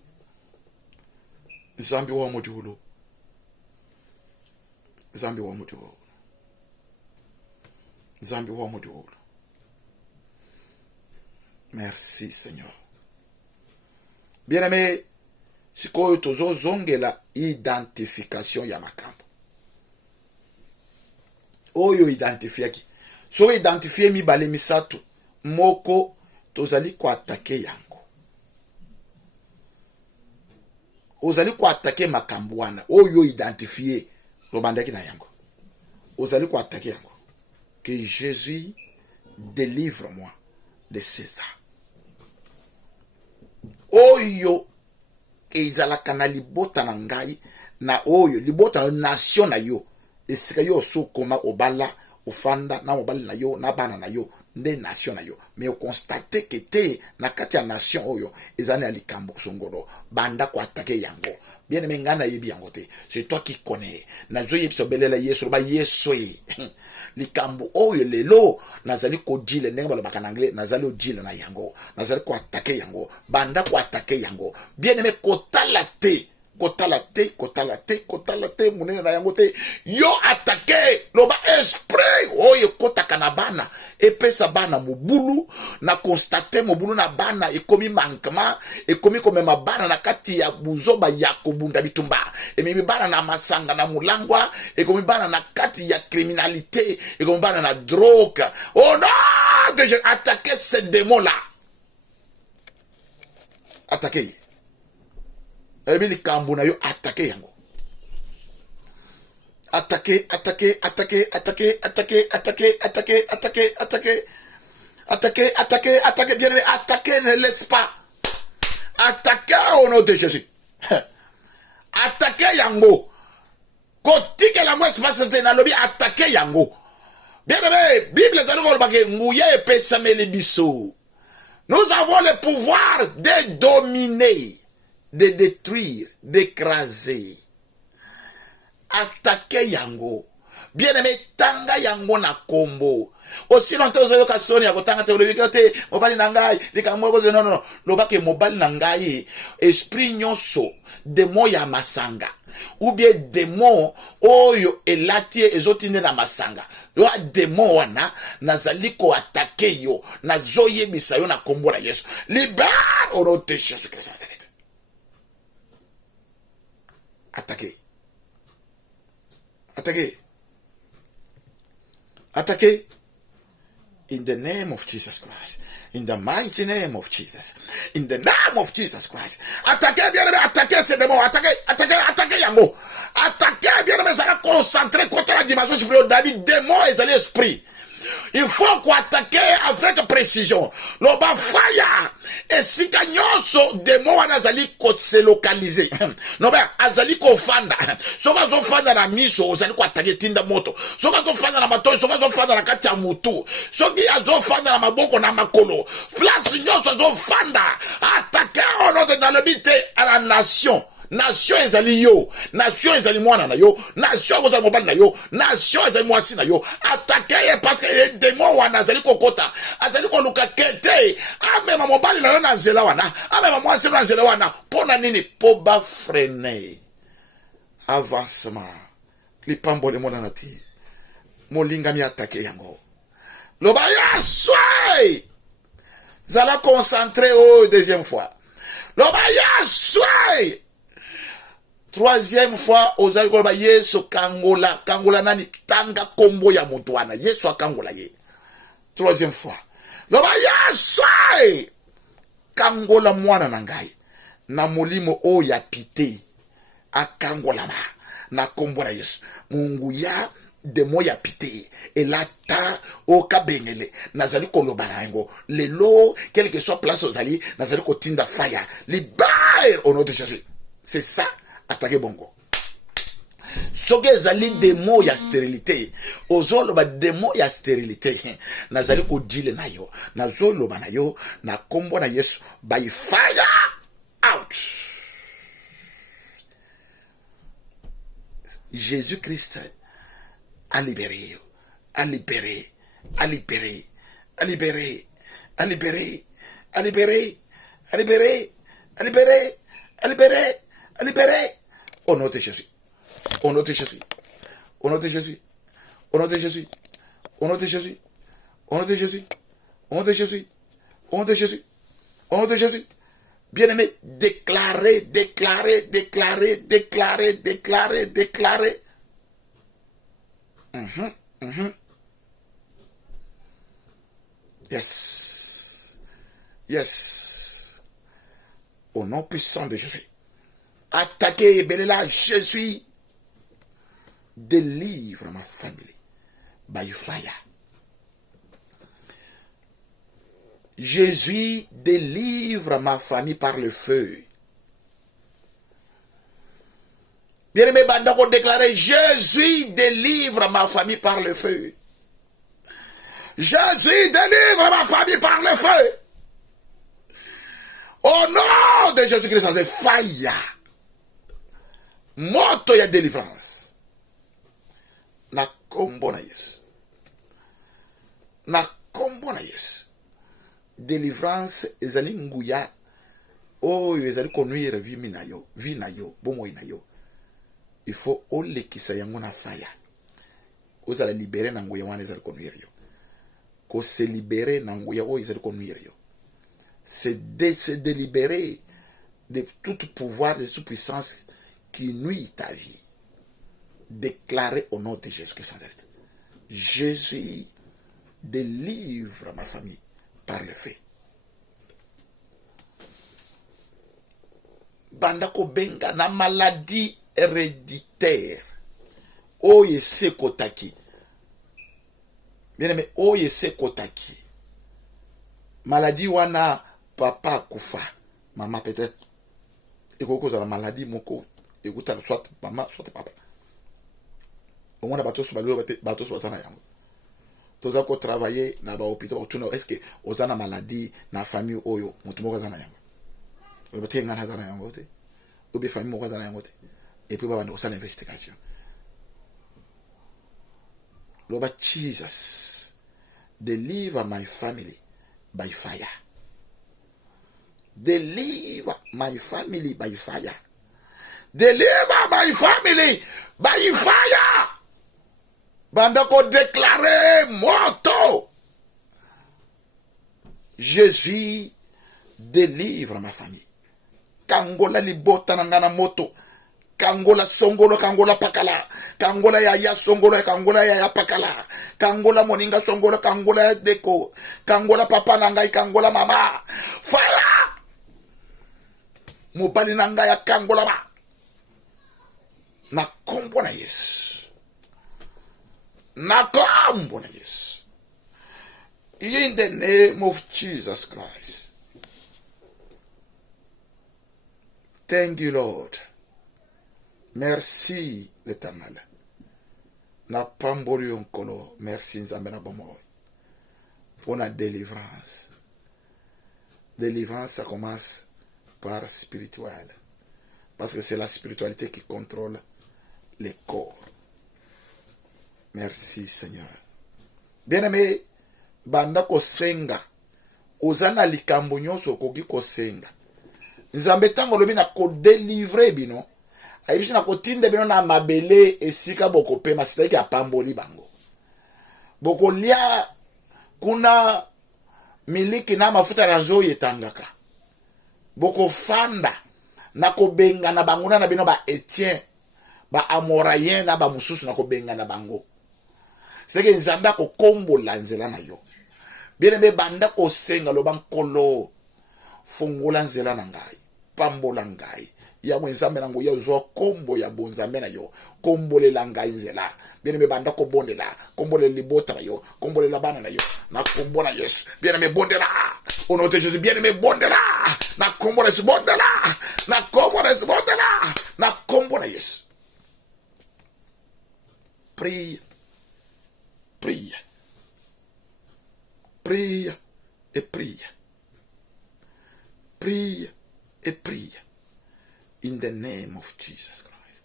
Zambi wa mujulu Zambi wa mujulu Zambi wa mujulu Merci Seigneur Bien-aimé sikoyo tozo zongela identification ya makambo oyo identifiaki so identifier mibale misato moko tozali ko attaquer yango ozali ko attaquer makambo wana oyo identifier lobandaki na yango ozali ko attaquer yango que Jésus délivre-moi de César oyo ezalaka na libota na ngai na oyo libota na nation na yo esika yo so koma obala ofanda na mobali na yo na bana na yo nde nation na yo mais constate que te na kati ya nation oyo ezani ya likambo songolo banda ko attaquer yango bien aimé ngana yebi yango te c'est toi qui connais na zo yebisa belela Yesu ba Yesu likambo oyo lelo nazali ko dile ndenge balobaka na anglais nazali odile na yango nazali ko attaquer yango banda ko attaquer yango bien aimé kotala te munene na yango te yo attaquer loba esprit oyo kotaka na bana epesa bana mobulu na constater mobulu na bana ekomi manquement ekomi komema bana na kati ya buzoba ya kobunda bitumba ememi bana na masanga na mulangwa ekomi bana na kati ya criminalité ekomi bana na drogue oh non que je attaquer ce démon là attaquer ebili kambu na yo attaquer yango attaquer bien aimé attaquer ne laisse pas attaquer au nom de Jésus attaquer yango kotike la mo espace te na lobi attaquer yango bien aimé Bible ezali kolobaka nguye epesameli biso nous avons le pouvoir de dominer de détruire, d'écraser. attaquer yango. Bien-aimé, tanga yango na kombo. Aussi longtemps que vous avez sonné à kotanga théologique, mobali nangai, non, non, lobake mobali nangai, esprit nyonso, démon ya masanga, ou bien démon, oyo elatie ezotine na masanga. Yo démon wana, nazali ko attaquer yo, nazoye bisayo na kombo na Yesu. Libère au nom de Jésus-Christ. Attaquer. Attaquer. Attaquer. In the name of Jesus Christ. In the mighty name of Jesus. In the name of Jesus Christ. Attaquez, bien aimé, attaquez ces démons. Attaquez yango. Attaquez, bien aimé, ça va concentrer contre la dimension supérieure. David, démons et les esprits. Il faut qu'on attaque avec précision. Loba fire. Et si kanyoso démon anazali ko se localiser. Non ben azali ko fanda. Soka zo fanda na miso, azali ko attaquer tinda moto. Soka zo fanda na mato, soka zo fanda na kati ya mutu. Soki azo fanda na maboko na makolo. Place nyoso zo fanda. Attaquer au nom de dans le but à la nation. Nation ezali yo, nation ezali mwana na yo, nation ezali mobali na yo, nation ezali mwasi na yo. Attaquer parce que démon wana azali kokota, azali ko luka kete. Amema mobali na yo na nzela wana, amema mwasi na nzela wana. Pona nini po ba freiner avancement. Lipambo le mona nati. Molinga mi attaquer yango. Loba ya swai. Zala concentré au deuxième fois. Loba ya swai. Troisième fois, ozali koloba Yesu kangola. Kangola nani? Tanga kombo ya mutu wana. Yesu akangola ye. Troisième fois. Loba Yesu kangola mwana na ngai. Na molimo o ya pite. Akangola na kombo na Yesu. Mungu ya demo ya pite. Elata o kabengele. Nazali koloba na yango. Lelo, quelle que soit place ozali, nazali kotinda fire. Libère au nom de Jésus. C'est ça. Attaquer bongo. Soge zali démon ya stérilité. Ozolo ba démon ya stérilité. Nazali ko dile na yo. Nazolo ba na yo. Na kombo na Yesu. By fire out. Jésus-Christ a libéré yo. A libéré. A libéré. A libéré. A libéré. A libéré. A libéré. A libéré. A libéré. A libéré. Au nom de Jésus. Au nom de Jésus. Au nom de Jésus. Au nom de Jésus. Au nom de Jésus. Au nom de Jésus. Au nom de Jésus. Au nom de Jésus. Au nom de Jésus. Bien-aimé, déclarez, déclarez, déclarez, déclarez, déclarez, déclarez. Yes. Yes. Au nom puissant de Jésus. Attaquez, Belela, je suis. Délivre ma famille. By fire. Jésus délivre ma famille par le feu. Bien-aimé, Bandako déclarer, Jésus délivre ma famille par le feu. Jésus délivre ma famille par le feu. Au nom de Jésus-Christ, c'est fire. Moto ya délivrance. Na kombo na Yesu. Na kombo na Yesu. Délivrance ezali nguya. Oyo ezali konuire vi na yo, bomo na yo. Il faut olekisa yango na fire. Ozala libérer na nguya wana ezali konuire yo. Ko se libérer na nguya oyo ezali konuire yo. C'est délibérer de tout pouvoir, de toute puissance qui nuit ta vie. Déclarez au nom de Jésus-Christ. Jésus délivre ma famille par le feu. Bandako benga na maladie héréditaire. Oye se kotaki. Bien aimé, oye se kotaki. Maladie wana papa kufa. Maman peut-être. Et koko za la maladie moko. Écoute, soit maman, soit papa. Au moins, bateau sur bazana yango. Toza ko travailler na ba hôpital autour est-ce que ozana maladie na famille oyo mutu moko zana yango. Obate ngana zana yango te. Obi famille moko zana yango te. Et puis ba bande ko sala investigation. Lord Jesus, deliver my family by fire. Deliver my family by fire. Deliver my family by fire. Bandako déclaré morto. Jésus délivre ma famille. Kangola libota nangana moto. Kangola songolo, kangola pakala. Kangola ya songolo, kangola ya pakala. Kangola moninga songolo, kangola deko. Kangola papa nangai, kangola mama. Fire! Mobali nanga ya kangola ma. Na kombo na Yesu. Na kombo na Yesu. In the name of Jesus Christ. Thank you, Lord. Merci, l'Éternel. Na pamboli onkolo. Merci, Nzamena Bomoy. Pour la délivrance. Délivrance, ça commence par spirituel. Parce que c'est la spiritualité qui contrôle les corps. Merci, Seigneur. Bien-aimé, banda kosenga. Ozana likambo nyonso koki kosenga. Nzambe tango lobi na ko délivrer bino. Ayibishi na kotinde bino na mabele esika boko pema sitaki apamboli bango. Boko lia kuna miliki na mafuta na nzoyi etangaka. Boko fanda na kobenga na bango na bino ba Etienne, ba Amorayen na ba mususu na kobenga na bango. Sitaki Nzambe ko kombola nzela na yo. Bien-aimé banda ko senga lo bankolo fungola nzela na ngai, pambola ngai. Ya Nzambe nango ya zo kombo ya bonzambe na yo, kombole la ngai nzela. Bien-aimé banda ko bondela, kombole libota na yo, kombole la bana na yo, na kombo na Yesu. Bien-aimé bondela. Au nom de Jésus, bien-aimé bondela. Na kombo na Yesu bondela. Na kombo na Yesu bondela. Na kombo na Yesu. Prie. Prie. Prie et prie. Prie et prie. In the name of Jesus Christ.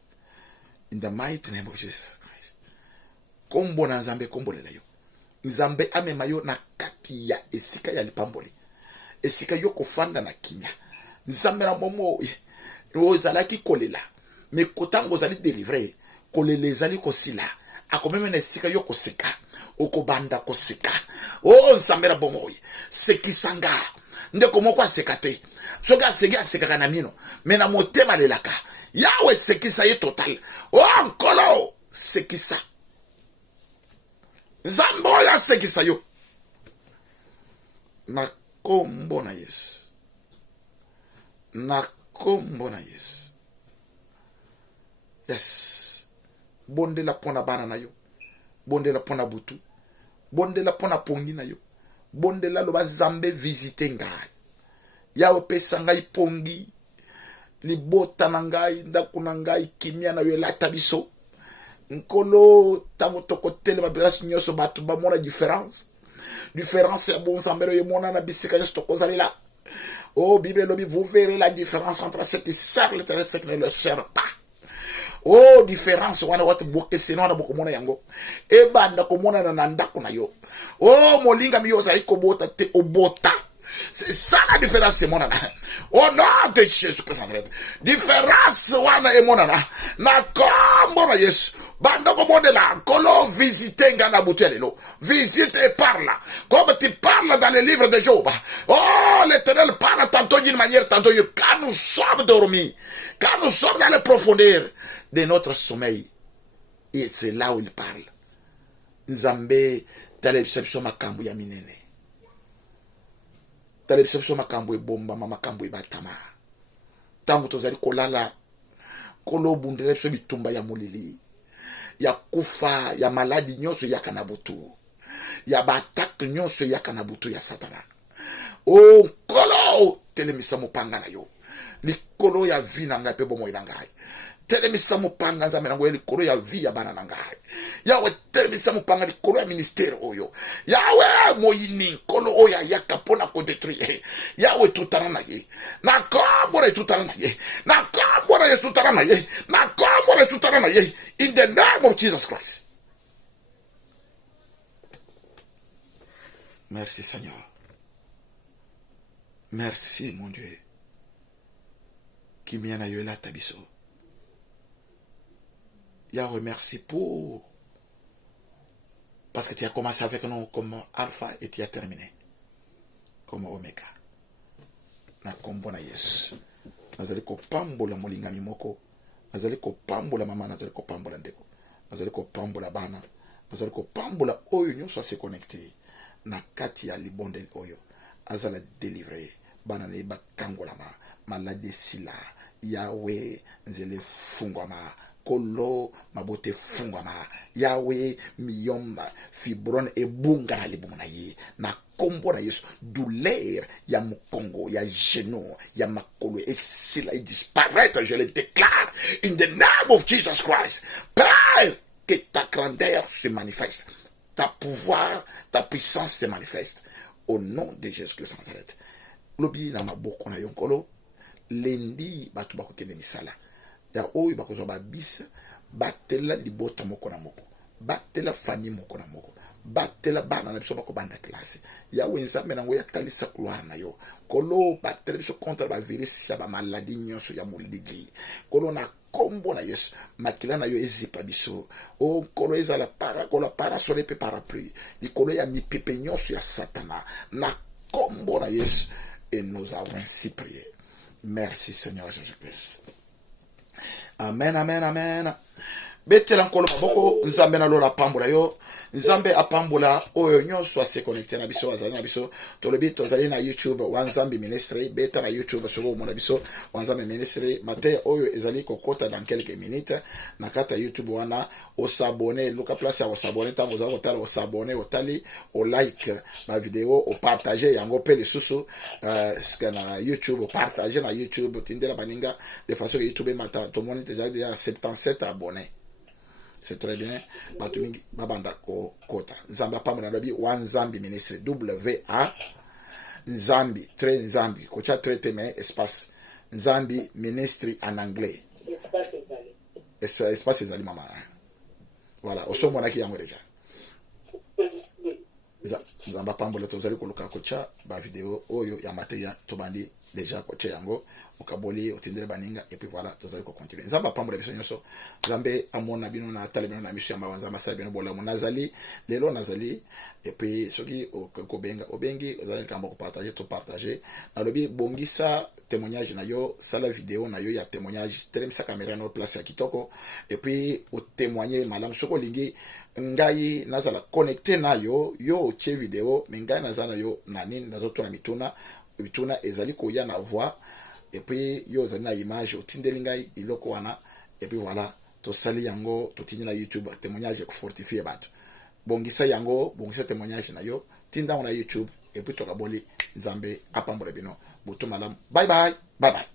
In the mighty name of Jesus Christ. Kombo na Nzambe kombo le yo. Nzambe amema yo na kati ya esika ya lipamboli. Esika yo kofanda na kinya. Nzambe na momo ozalaki kolela. Me kotango zali délivrer. Kolele zali kosila. Akomeme na esika yo koseka. Okobanda koseka. Oh Nzambe na bomoyi. Sekisanga. Ndeko moko asekate. Soka segi asekaka na mino. Mena motema lelaka. Yawe sekisa ye total. Oh nkolo sekisa. Nzambe ya sekisa yo. Na kombo na Yesu. Na kombo na Yesu. Yes. Bonde la pona bana na yo. Bonde la pona butu. Bonde la pona pongi na yo. Bonde la loba Nzambe visite ngai. Yawe pesa ngai pongi. Libota na ngai, ndaku na ngai, kimia na yo elata biso. Nkolo tango toko tele mabelasi nyoso batu ba mona différence. Différence ya bon Nzambe yo mona na bisika nyoso toko zalela. Oh Bible lobi, vous verrez la différence entre ceux qui servent l'Éternel et ceux qui ne le servent pas. Oh différence wana watu boke sino na boko mona yango. Eba ndako mona na ndako na yo. Oh molinga mi yo zali kobota te obota. C'est ça la différence, c'est mon nana. Au nom de Jésus Christ. Différence, wana et mon nana. Na kombo na Yesu. Bando ko monde la. Kolo visiter ngana butelelo. Visite et parle. Comme tu parles dans le livre de Job. Oh, l'Éternel parle tantôt d'une manière, tantôt d'une. Quand nous sommes dormis, quand nous sommes dans les profondeurs de notre sommeil, et c'est là où il parle. Nzambe, t'as l'exception makambu ya minene. Reception makambo bomba makambo batama tango tozali kolala kolo bundele so bitumba ya molili ya kufa ya maladi nyonso ya kanabutu ya batak nyonso ya kanabutu ya satana. Oh kolo telemisa mopanga na yo likolo ya vi na ngai pe bomo ina ngai. Telemisa mopanga Nzambe nango likolo ya vi ya bana na ngai. Yawe telemisa mopanga likolo ya ministère oyo. Yawe moyini kolo oya yaka pona ko détruire. Yawe tutana na ye. Na kombo re tutana na ye. Na kombo re tutana na ye. Na kombo re tutana na ye. In the name of Jesus Christ. Merci Seigneur. Merci mon Dieu. Qui m'y en a eu là tabiso. Yahweh, merci pour. Parce que tu as commencé avec nous comme Alpha et tu as terminé comme Omega. Na kombo na Yesu. Nazali ko pambola molingami moko. Nazali ko pambola mama, nazali ko pambola ndeko. Nazali ko pambola bana. Nazali ko pambola oyo nyonso se connecté na kati ya libonde oyo. Azala délivrer bana ne ba kangolama malade sila Yahweh nzele fungwama kolo mabote fungwama Yahweh miyomba fibron e bunga libumuna ye na kombo na Yesu douleur ya mukongo ya genou ya makolo et sila disparaître, je le déclare in the name of Jesus Christ. Père, que ta grandeur se manifeste, ta pouvoir, ta puissance se manifeste au nom de Jésus Christ de Nazareth. Lobi na maboko na yonkolo lendi batu bakokende misala ya oyo bakozwa babisa batela libota moko na moko, batela famille moko na moko, batela bana na biso bakobanda classe ya wenzambe nango ya talisa couloir na yo kolo batela biso contre ba virus ya ba maladie nyonso ya moligi kolo na kombo na Yesu makila na yo ezipa biso o kolo ezala para kolo para sole pe parapluie likolo ya mipepe nyonso ya satana na kombo na Yesu. Et nous avons ainsi prié. Merci Seigneur Jésus-Christ. Amen, amen, amen. Betela nkolo maboko nzambe na lola pambola yo. Nzambe apambola oyo nyonso se connecter na biso azali na biso tolobi tozali na YouTube Wanzambi Ministry beta na YouTube soko mona biso Wanzambi Ministry mate oyo ezali kokota dans quelques minutes na kata YouTube wana o s'abonner luka place ya o s'abonner tango za kotala o s'abonner o tali o like ma vidéo o partager yango pe le susu na YouTube o partager na YouTube tindela baninga de façon que YouTube mata tout le monde déjà 77 abonnés. C'est très bien. Batumingi babanda ko kota. Nzamba pamola lobi Wanzambi Ministry WA Nzambi très Nzambi kocha traité mais espace Nzambi Ministry en anglais. Espace ezali mama. Voilà, osomona ki yango déjà. Nzamba pamola tozali koluka kocha ba vidéo oyo ya mateya tobandi déjà kocha yango okaboli otindere baninga et puis voilà tozali ko continuer nzamba pambola biso nyonso nzambe amona bino na tala bino na misu ya mawanza masala bino bola monazali lelo nazali et puis soki okobenga obengi ozali kamba ko partager to partager na lobi bongisa témoignage na yo sala vidéo na yo ya témoignage telemisa caméra na place ya kitoko et puis o témoigner malamu soko lingi ngai nazala connecté na yo yo che vidéo mais ngai nazala yo na nini nazoto na mituna ezali ko ya na voix et puis yo zali na image otindeli ngai iloko wana et puis voilà to sali yango to tindi na YouTube témoignage ko fortifier bato bongisa yango bongisa témoignage na yo tinda na YouTube et puis to kaboli nzambe apambola bino butu malam bye bye.